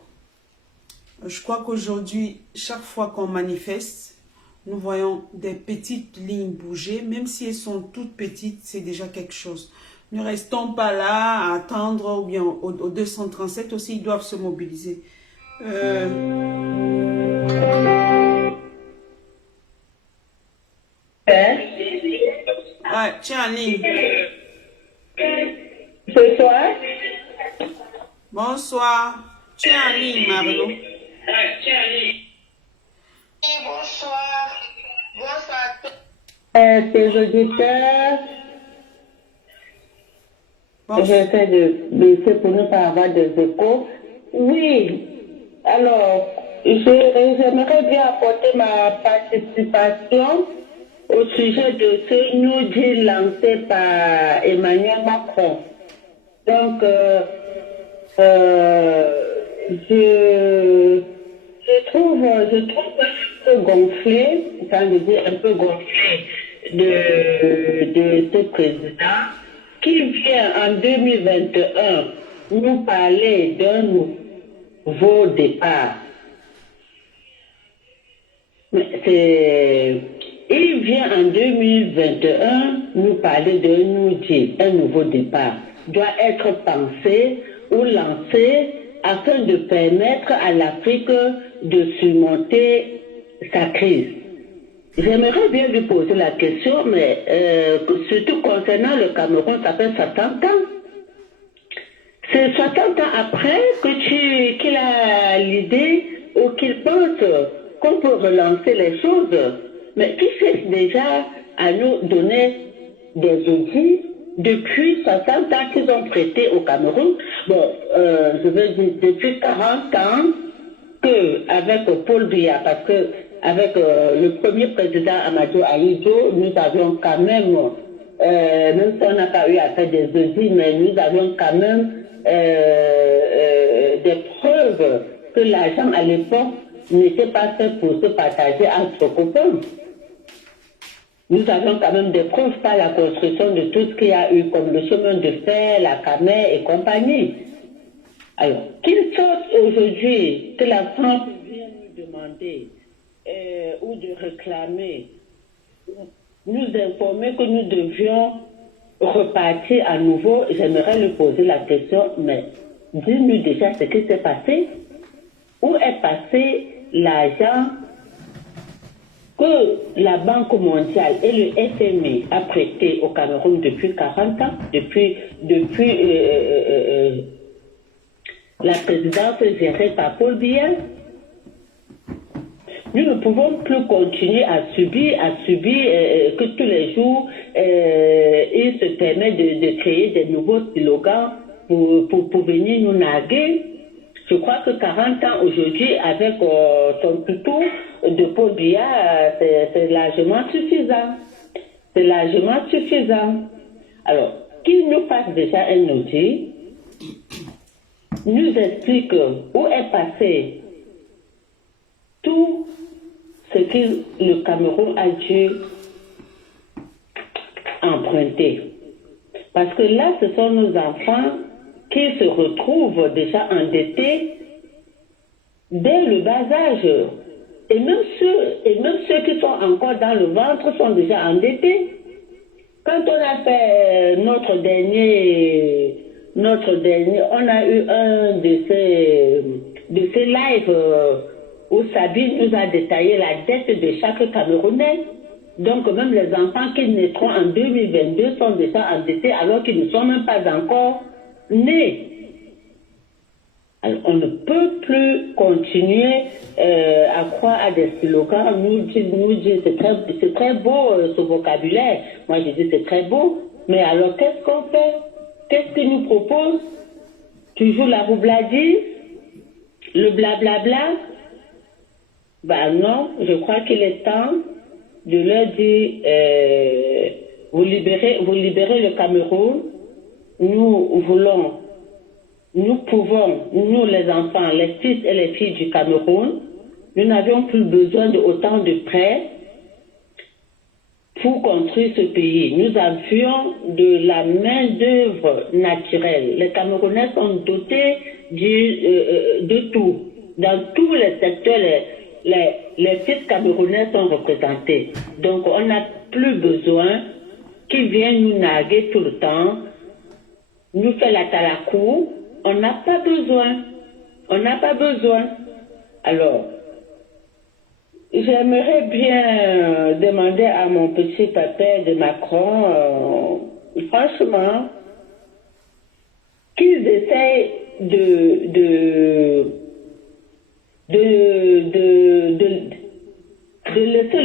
Je crois qu'aujourd'hui, chaque fois qu'on manifeste, nous voyons des petites lignes bouger, même si elles sont toutes petites, c'est déjà quelque chose. Ne restons pas là à attendre, ou bien au 237 aussi, ils doivent se mobiliser. Ouais, tiens, en ligne. Ce soir? Bonsoir. Tiens, en ligne, Marlo. Bonsoir. Bonsoir. Tes auditeurs, Bonsoir. j'essaie de baisser pour ne pas avoir des échos. Oui, alors, j'aimerais bien apporter ma participation au sujet de ce New Deal lancé par Emmanuel Macron. Donc, je trouve un peu gonflé, enfin je dis un peu gonflé de ce président qui vient en 2021 nous parler d'un nouveau départ. Il vient en 2021 nous parler d'un nouveau départ. Doit être pensé ou lancé afin de permettre à l'Afrique de surmonter sa crise. J'aimerais bien lui poser la question, mais surtout concernant le Cameroun, ça fait 60 ans. C'est 60 ans après qu'il a l'idée ou qu'il pense qu'on peut relancer les choses, mais qui cherche déjà à nous donner des outils depuis 60 ans qu'ils ont prêté au Cameroun. Bon, je veux dire, depuis 40 ans qu'avec Paul Biya, parce que avec le premier président Amadou Ahidjo, nous avions quand même, même si on n'a pas eu à faire des audits, mais nous avions quand même des preuves que l'argent à l'époque n'était pas fait pour se partager entre copains. Nous avons quand même des preuves par la construction de tout ce qu'il y a eu, comme le chemin de fer, la Camer et compagnie. Alors, qu'il sorte aujourd'hui que la France vient nous demander ou de réclamer, nous informer que nous devions repartir à nouveau, j'aimerais lui poser la question, mais dis-nous déjà ce qui s'est passé. Où est passé l'argent que la Banque mondiale et le FMI a prêté au Cameroun depuis 40 ans, depuis la présidence gérée par Paul Biya? Nous ne pouvons plus continuer à subir que tous les jours, il se permet de créer des nouveaux slogans pour venir nous narguer. Je crois que 40 ans aujourd'hui, avec son tuto de Paul Biya, c'est largement suffisant. C'est largement suffisant. Alors, qu'il nous fasse déjà un outil, nous explique où est passé tout ce que le Cameroun a dû emprunter. Parce que là, ce sont nos enfants qui se retrouvent déjà endettés dès le bas âge. Et même ceux qui sont encore dans le ventre sont déjà endettés. Quand on a fait notre dernier, on a eu un de ces lives où Sabine nous a détaillé la dette de chaque Camerounais. Donc même les enfants qui naîtront en 2022 sont déjà endettés alors qu'ils ne sont même pas encore nés. Alors, on ne peut plus continuer à croire à des slogans. Nous dit c'est très beau ce vocabulaire. Moi je dis c'est très beau. Mais alors qu'est-ce qu'on fait? Qu'est-ce qu'ils nous proposent? Toujours la roubladise? Le blablabla? Ben non, je crois qu'il est temps de leur dire vous libérez le Cameroun. Nous pouvons, nous les enfants, les fils et les filles du Cameroun, nous n'avions plus besoin de autant de prêts pour construire ce pays. Nous avions de la main-d'œuvre naturelle. Les Camerounais sont dotés de tout. Dans tous les secteurs, les fils camerounais sont représentés. Donc, on n'a plus besoin qu'ils viennent nous narguer tout le temps, nous faire la talakou. On n'a pas besoin. On n'a pas besoin. Alors, j'aimerais bien demander à mon petit papa de Macron, franchement, qu'ils essayent de laisser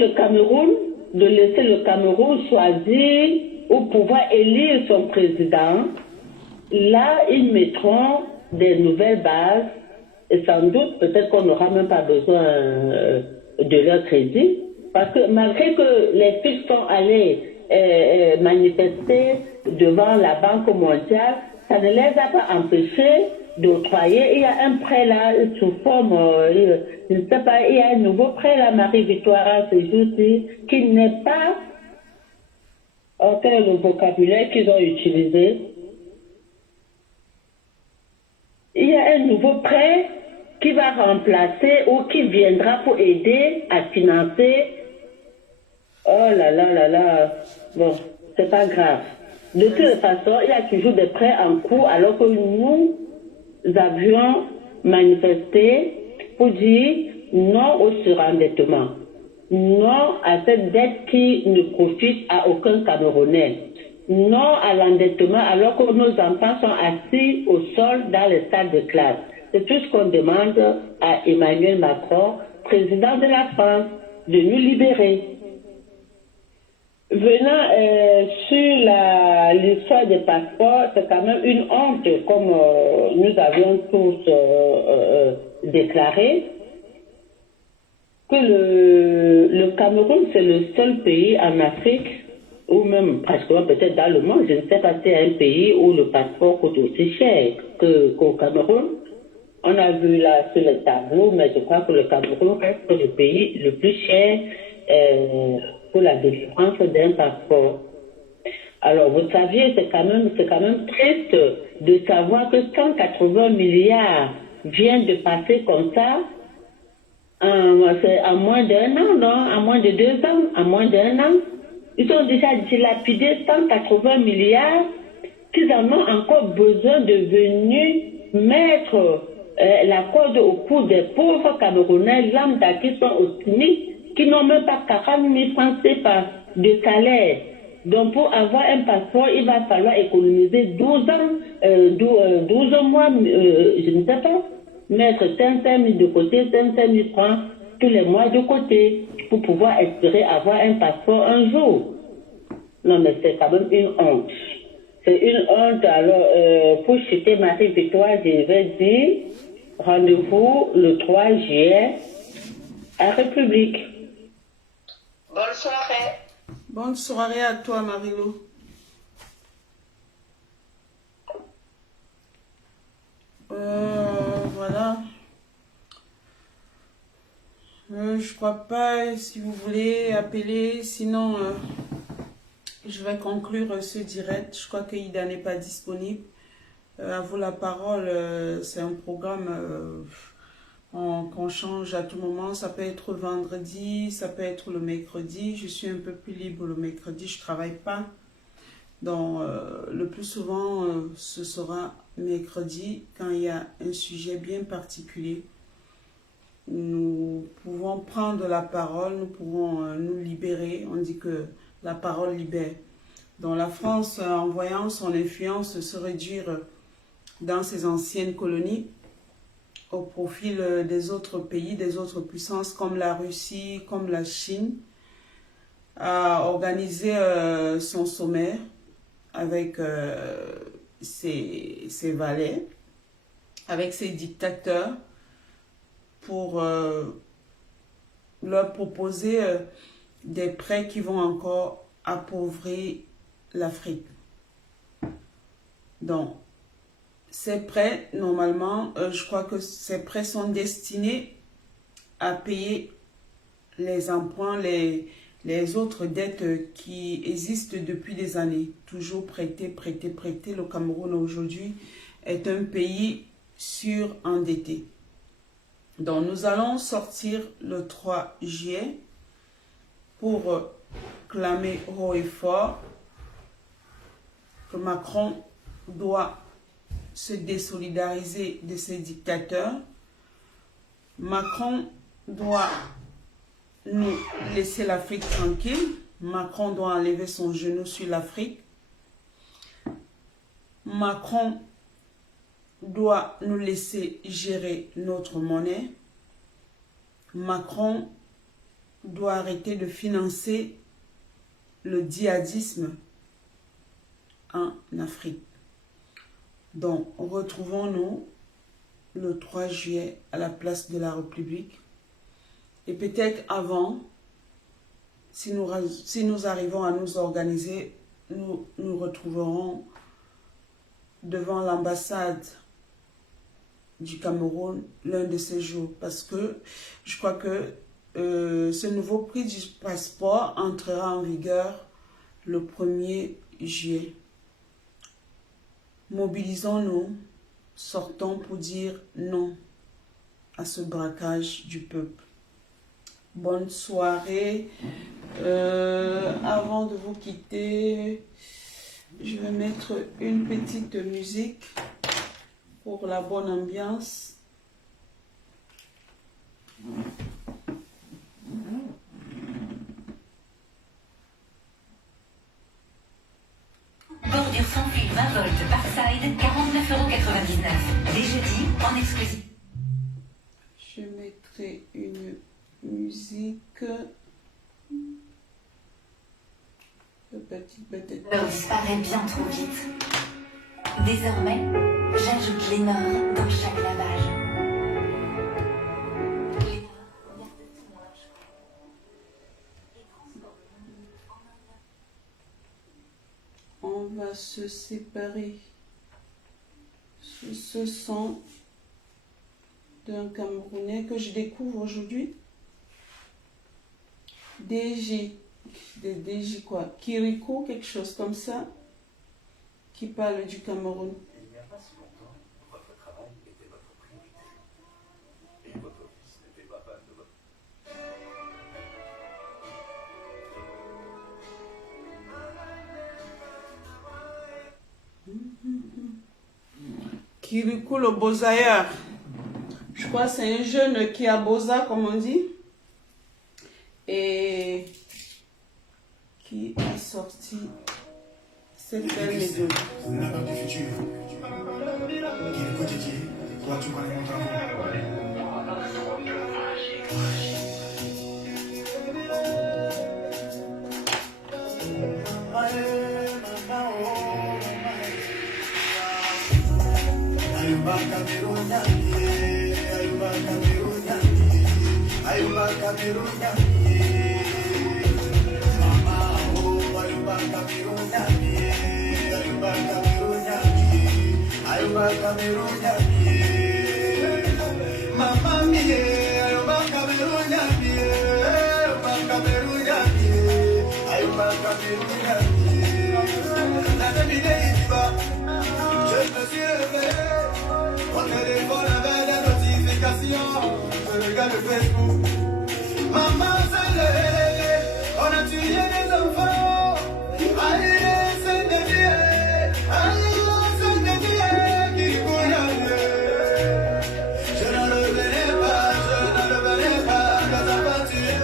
le Cameroun choisir ou pouvoir élire son président. Là, ils mettront des nouvelles bases et sans doute, peut-être qu'on n'aura même pas besoin de leur crédit. Parce que malgré que les filles sont allées manifester devant la Banque mondiale, ça ne les a pas empêchés d'octroyer. Il y a un prêt là, sous forme, je ne sais pas, il y a un nouveau prêt là, Marie-Victoire, ce jour-ci, qui n'est pas, quel est le vocabulaire qu'ils ont utilisé? Il y a un nouveau prêt qui va remplacer ou qui viendra pour aider à financer. Oh là là là là, bon, c'est pas grave. De toute façon, il y a toujours des prêts en cours alors que nous avions manifesté pour dire non au surendettement, non à cette dette qui ne profite à aucun Camerounais, non à l'endettement alors que nos enfants sont assis au sol dans les salles de classe. C'est tout ce qu'on demande à Emmanuel Macron, président de la France, de nous libérer. Venant sur l'histoire des passeports, c'est quand même une honte, comme nous avions tous déclaré, que le Cameroun, c'est le seul pays en Afrique, ou même pratiquement peut-être dans le monde, je ne sais pas si c'est un pays où le passeport coûte aussi cher qu'au Cameroun. On a vu là sur le tableau, mais je crois que le Cameroun reste le pays le plus cher pour la délivrance d'un passeport. Alors, vous saviez, c'est quand même triste de savoir que 180 milliards viennent de passer comme ça en moins d'un an, non? En moins de 2 ans, en moins d'un an. Ils ont déjà dilapidé 180 milliards qu'ils en ont encore besoin de venir mettre la corde au cou des pauvres Camerounais lambda qui sont au SMIC, qui n'ont même pas 40 000 francs CFA de salaire. Donc pour avoir un passeport, il va falloir économiser 12 mois, je ne sais pas, mettre 500 000 de côté, 500 000 francs tous les mois de côté, pour pouvoir espérer avoir un passeport un jour. Non mais c'est quand même une honte. C'est une honte. Alors, pour citer Marie-Victoire, je vais dire, rendez-vous le 3 juillet à République. Bonne soirée. Bonne soirée à toi, Marilou. Voilà. Je crois pas, si vous voulez appeler, sinon je vais conclure ce direct. Je crois que Ida n'est pas disponible. À vous la parole, c'est un programme qu'on change à tout moment. Ça peut être vendredi, ça peut être le mercredi. Je suis un peu plus libre le mercredi, je travaille pas. Donc le plus souvent, ce sera mercredi quand il y a un sujet bien particulier. Nous pouvons prendre la parole, nous pouvons nous libérer. On dit que la parole libère. Donc la France, en voyant son influence se réduire dans ses anciennes colonies, au profil des autres pays, des autres puissances comme la Russie, comme la Chine, a organisé son sommet avec ses valets, avec ses dictateurs, pour leur proposer des prêts qui vont encore appauvrir l'Afrique. Donc, ces prêts, normalement, je crois que ces prêts sont destinés à payer les emprunts, les autres dettes qui existent depuis des années. Toujours prêter. Le Cameroun aujourd'hui est un pays surendetté. Donc nous allons sortir le 3 juillet pour clamer haut et fort que Macron doit se désolidariser de ces dictateurs. Macron doit nous laisser l'Afrique tranquille. Macron doit enlever son genou sur l'Afrique. Macron doit nous laisser gérer notre monnaie. Macron doit arrêter de financer le djihadisme en Afrique. Donc, retrouvons-nous le 3 juillet à la place de la République. Et peut-être avant, si nous arrivons à nous organiser, nous nous retrouverons devant l'ambassade du Cameroun l'un de ces jours. Parce que je crois que ce nouveau prix du passeport entrera en vigueur le 1er juillet. Mobilisons-nous, sortons pour dire non à ce braquage du peuple. Bonne soirée. Avant de vous quitter, je vais mettre une petite musique pour la bonne ambiance. Bordure sans fil 20 volts par side, 49,99 €. Dès jeudi, en exclusif. Je mettrai une musique. L'or disparaît bien trop vite. Désormais, j'ajoute Lénore dans chaque lavage. Lénore garde tout mon linge et transforme mon en un. On va se séparer sous ce son d'un Camerounais que je découvre aujourd'hui. DJ quoi, Kiriko, quelque chose comme ça, qui parle du Cameroun. Il n'y a pas si longtemps, votre travail était votre priorité. Et votre fils n'était pas fan de votre... Kiriko le Bosailleur. Je crois que c'est un jeune qui a Bosa, comme on dit. Et qui a sorti cette belle mélodie. La femme du futur. Kiriko Titi, toi tu connais mon travail. Ayuba Cameroun, Ayuba Cameroun, Ayuba Cameroun, Mama, oh, Ayuba Cameroun, Ayuba Cameroun, Ayuba Cameroun, Mama, Ayuba Cameroun, Ayuba Cameroun, Ayuba Cameroun, la famille n'est pas. Je me suis réveillé, mon téléphone avait des notifications, je regarde Facebook. Maman, c'est le, on a tué des enfants. Aïe, c'est des billets, aïe, c'est des billets qui coulent. Je n'en revenais pas, les enfants tués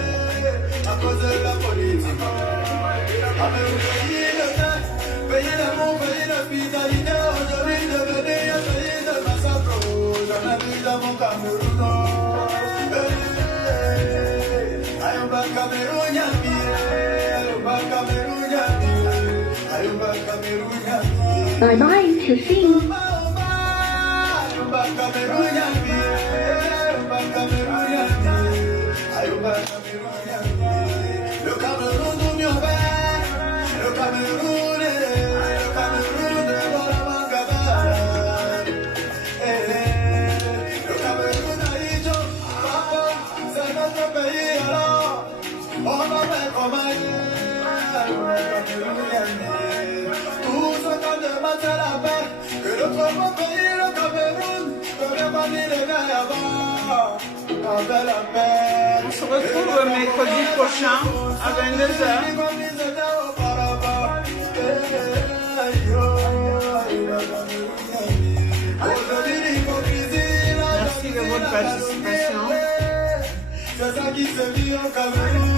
à cause de la politique. Avec le pays de paix, pays d'amour, pays d'hospitalité. Aujourd'hui devenu un pays de massacre. J'en ai vu dans mon Cameroun. Ayuba Cameroun, Ayuba Cameroun, Ayuba Cameroun. Bye bye, to see. Ayuba Cameroun, Ayuba Cameroun, Ayuba Cameroun. Le Cameroun nous mieux le Cameroun, le Cameroun de Boramangaba. Le Cameroun a dit, papa, c'est notre pays alors. On va mettre comment On se retrouve mercredi prochain à 22h. Merci de votre participation. C'est ça qui se vit au Cameroun.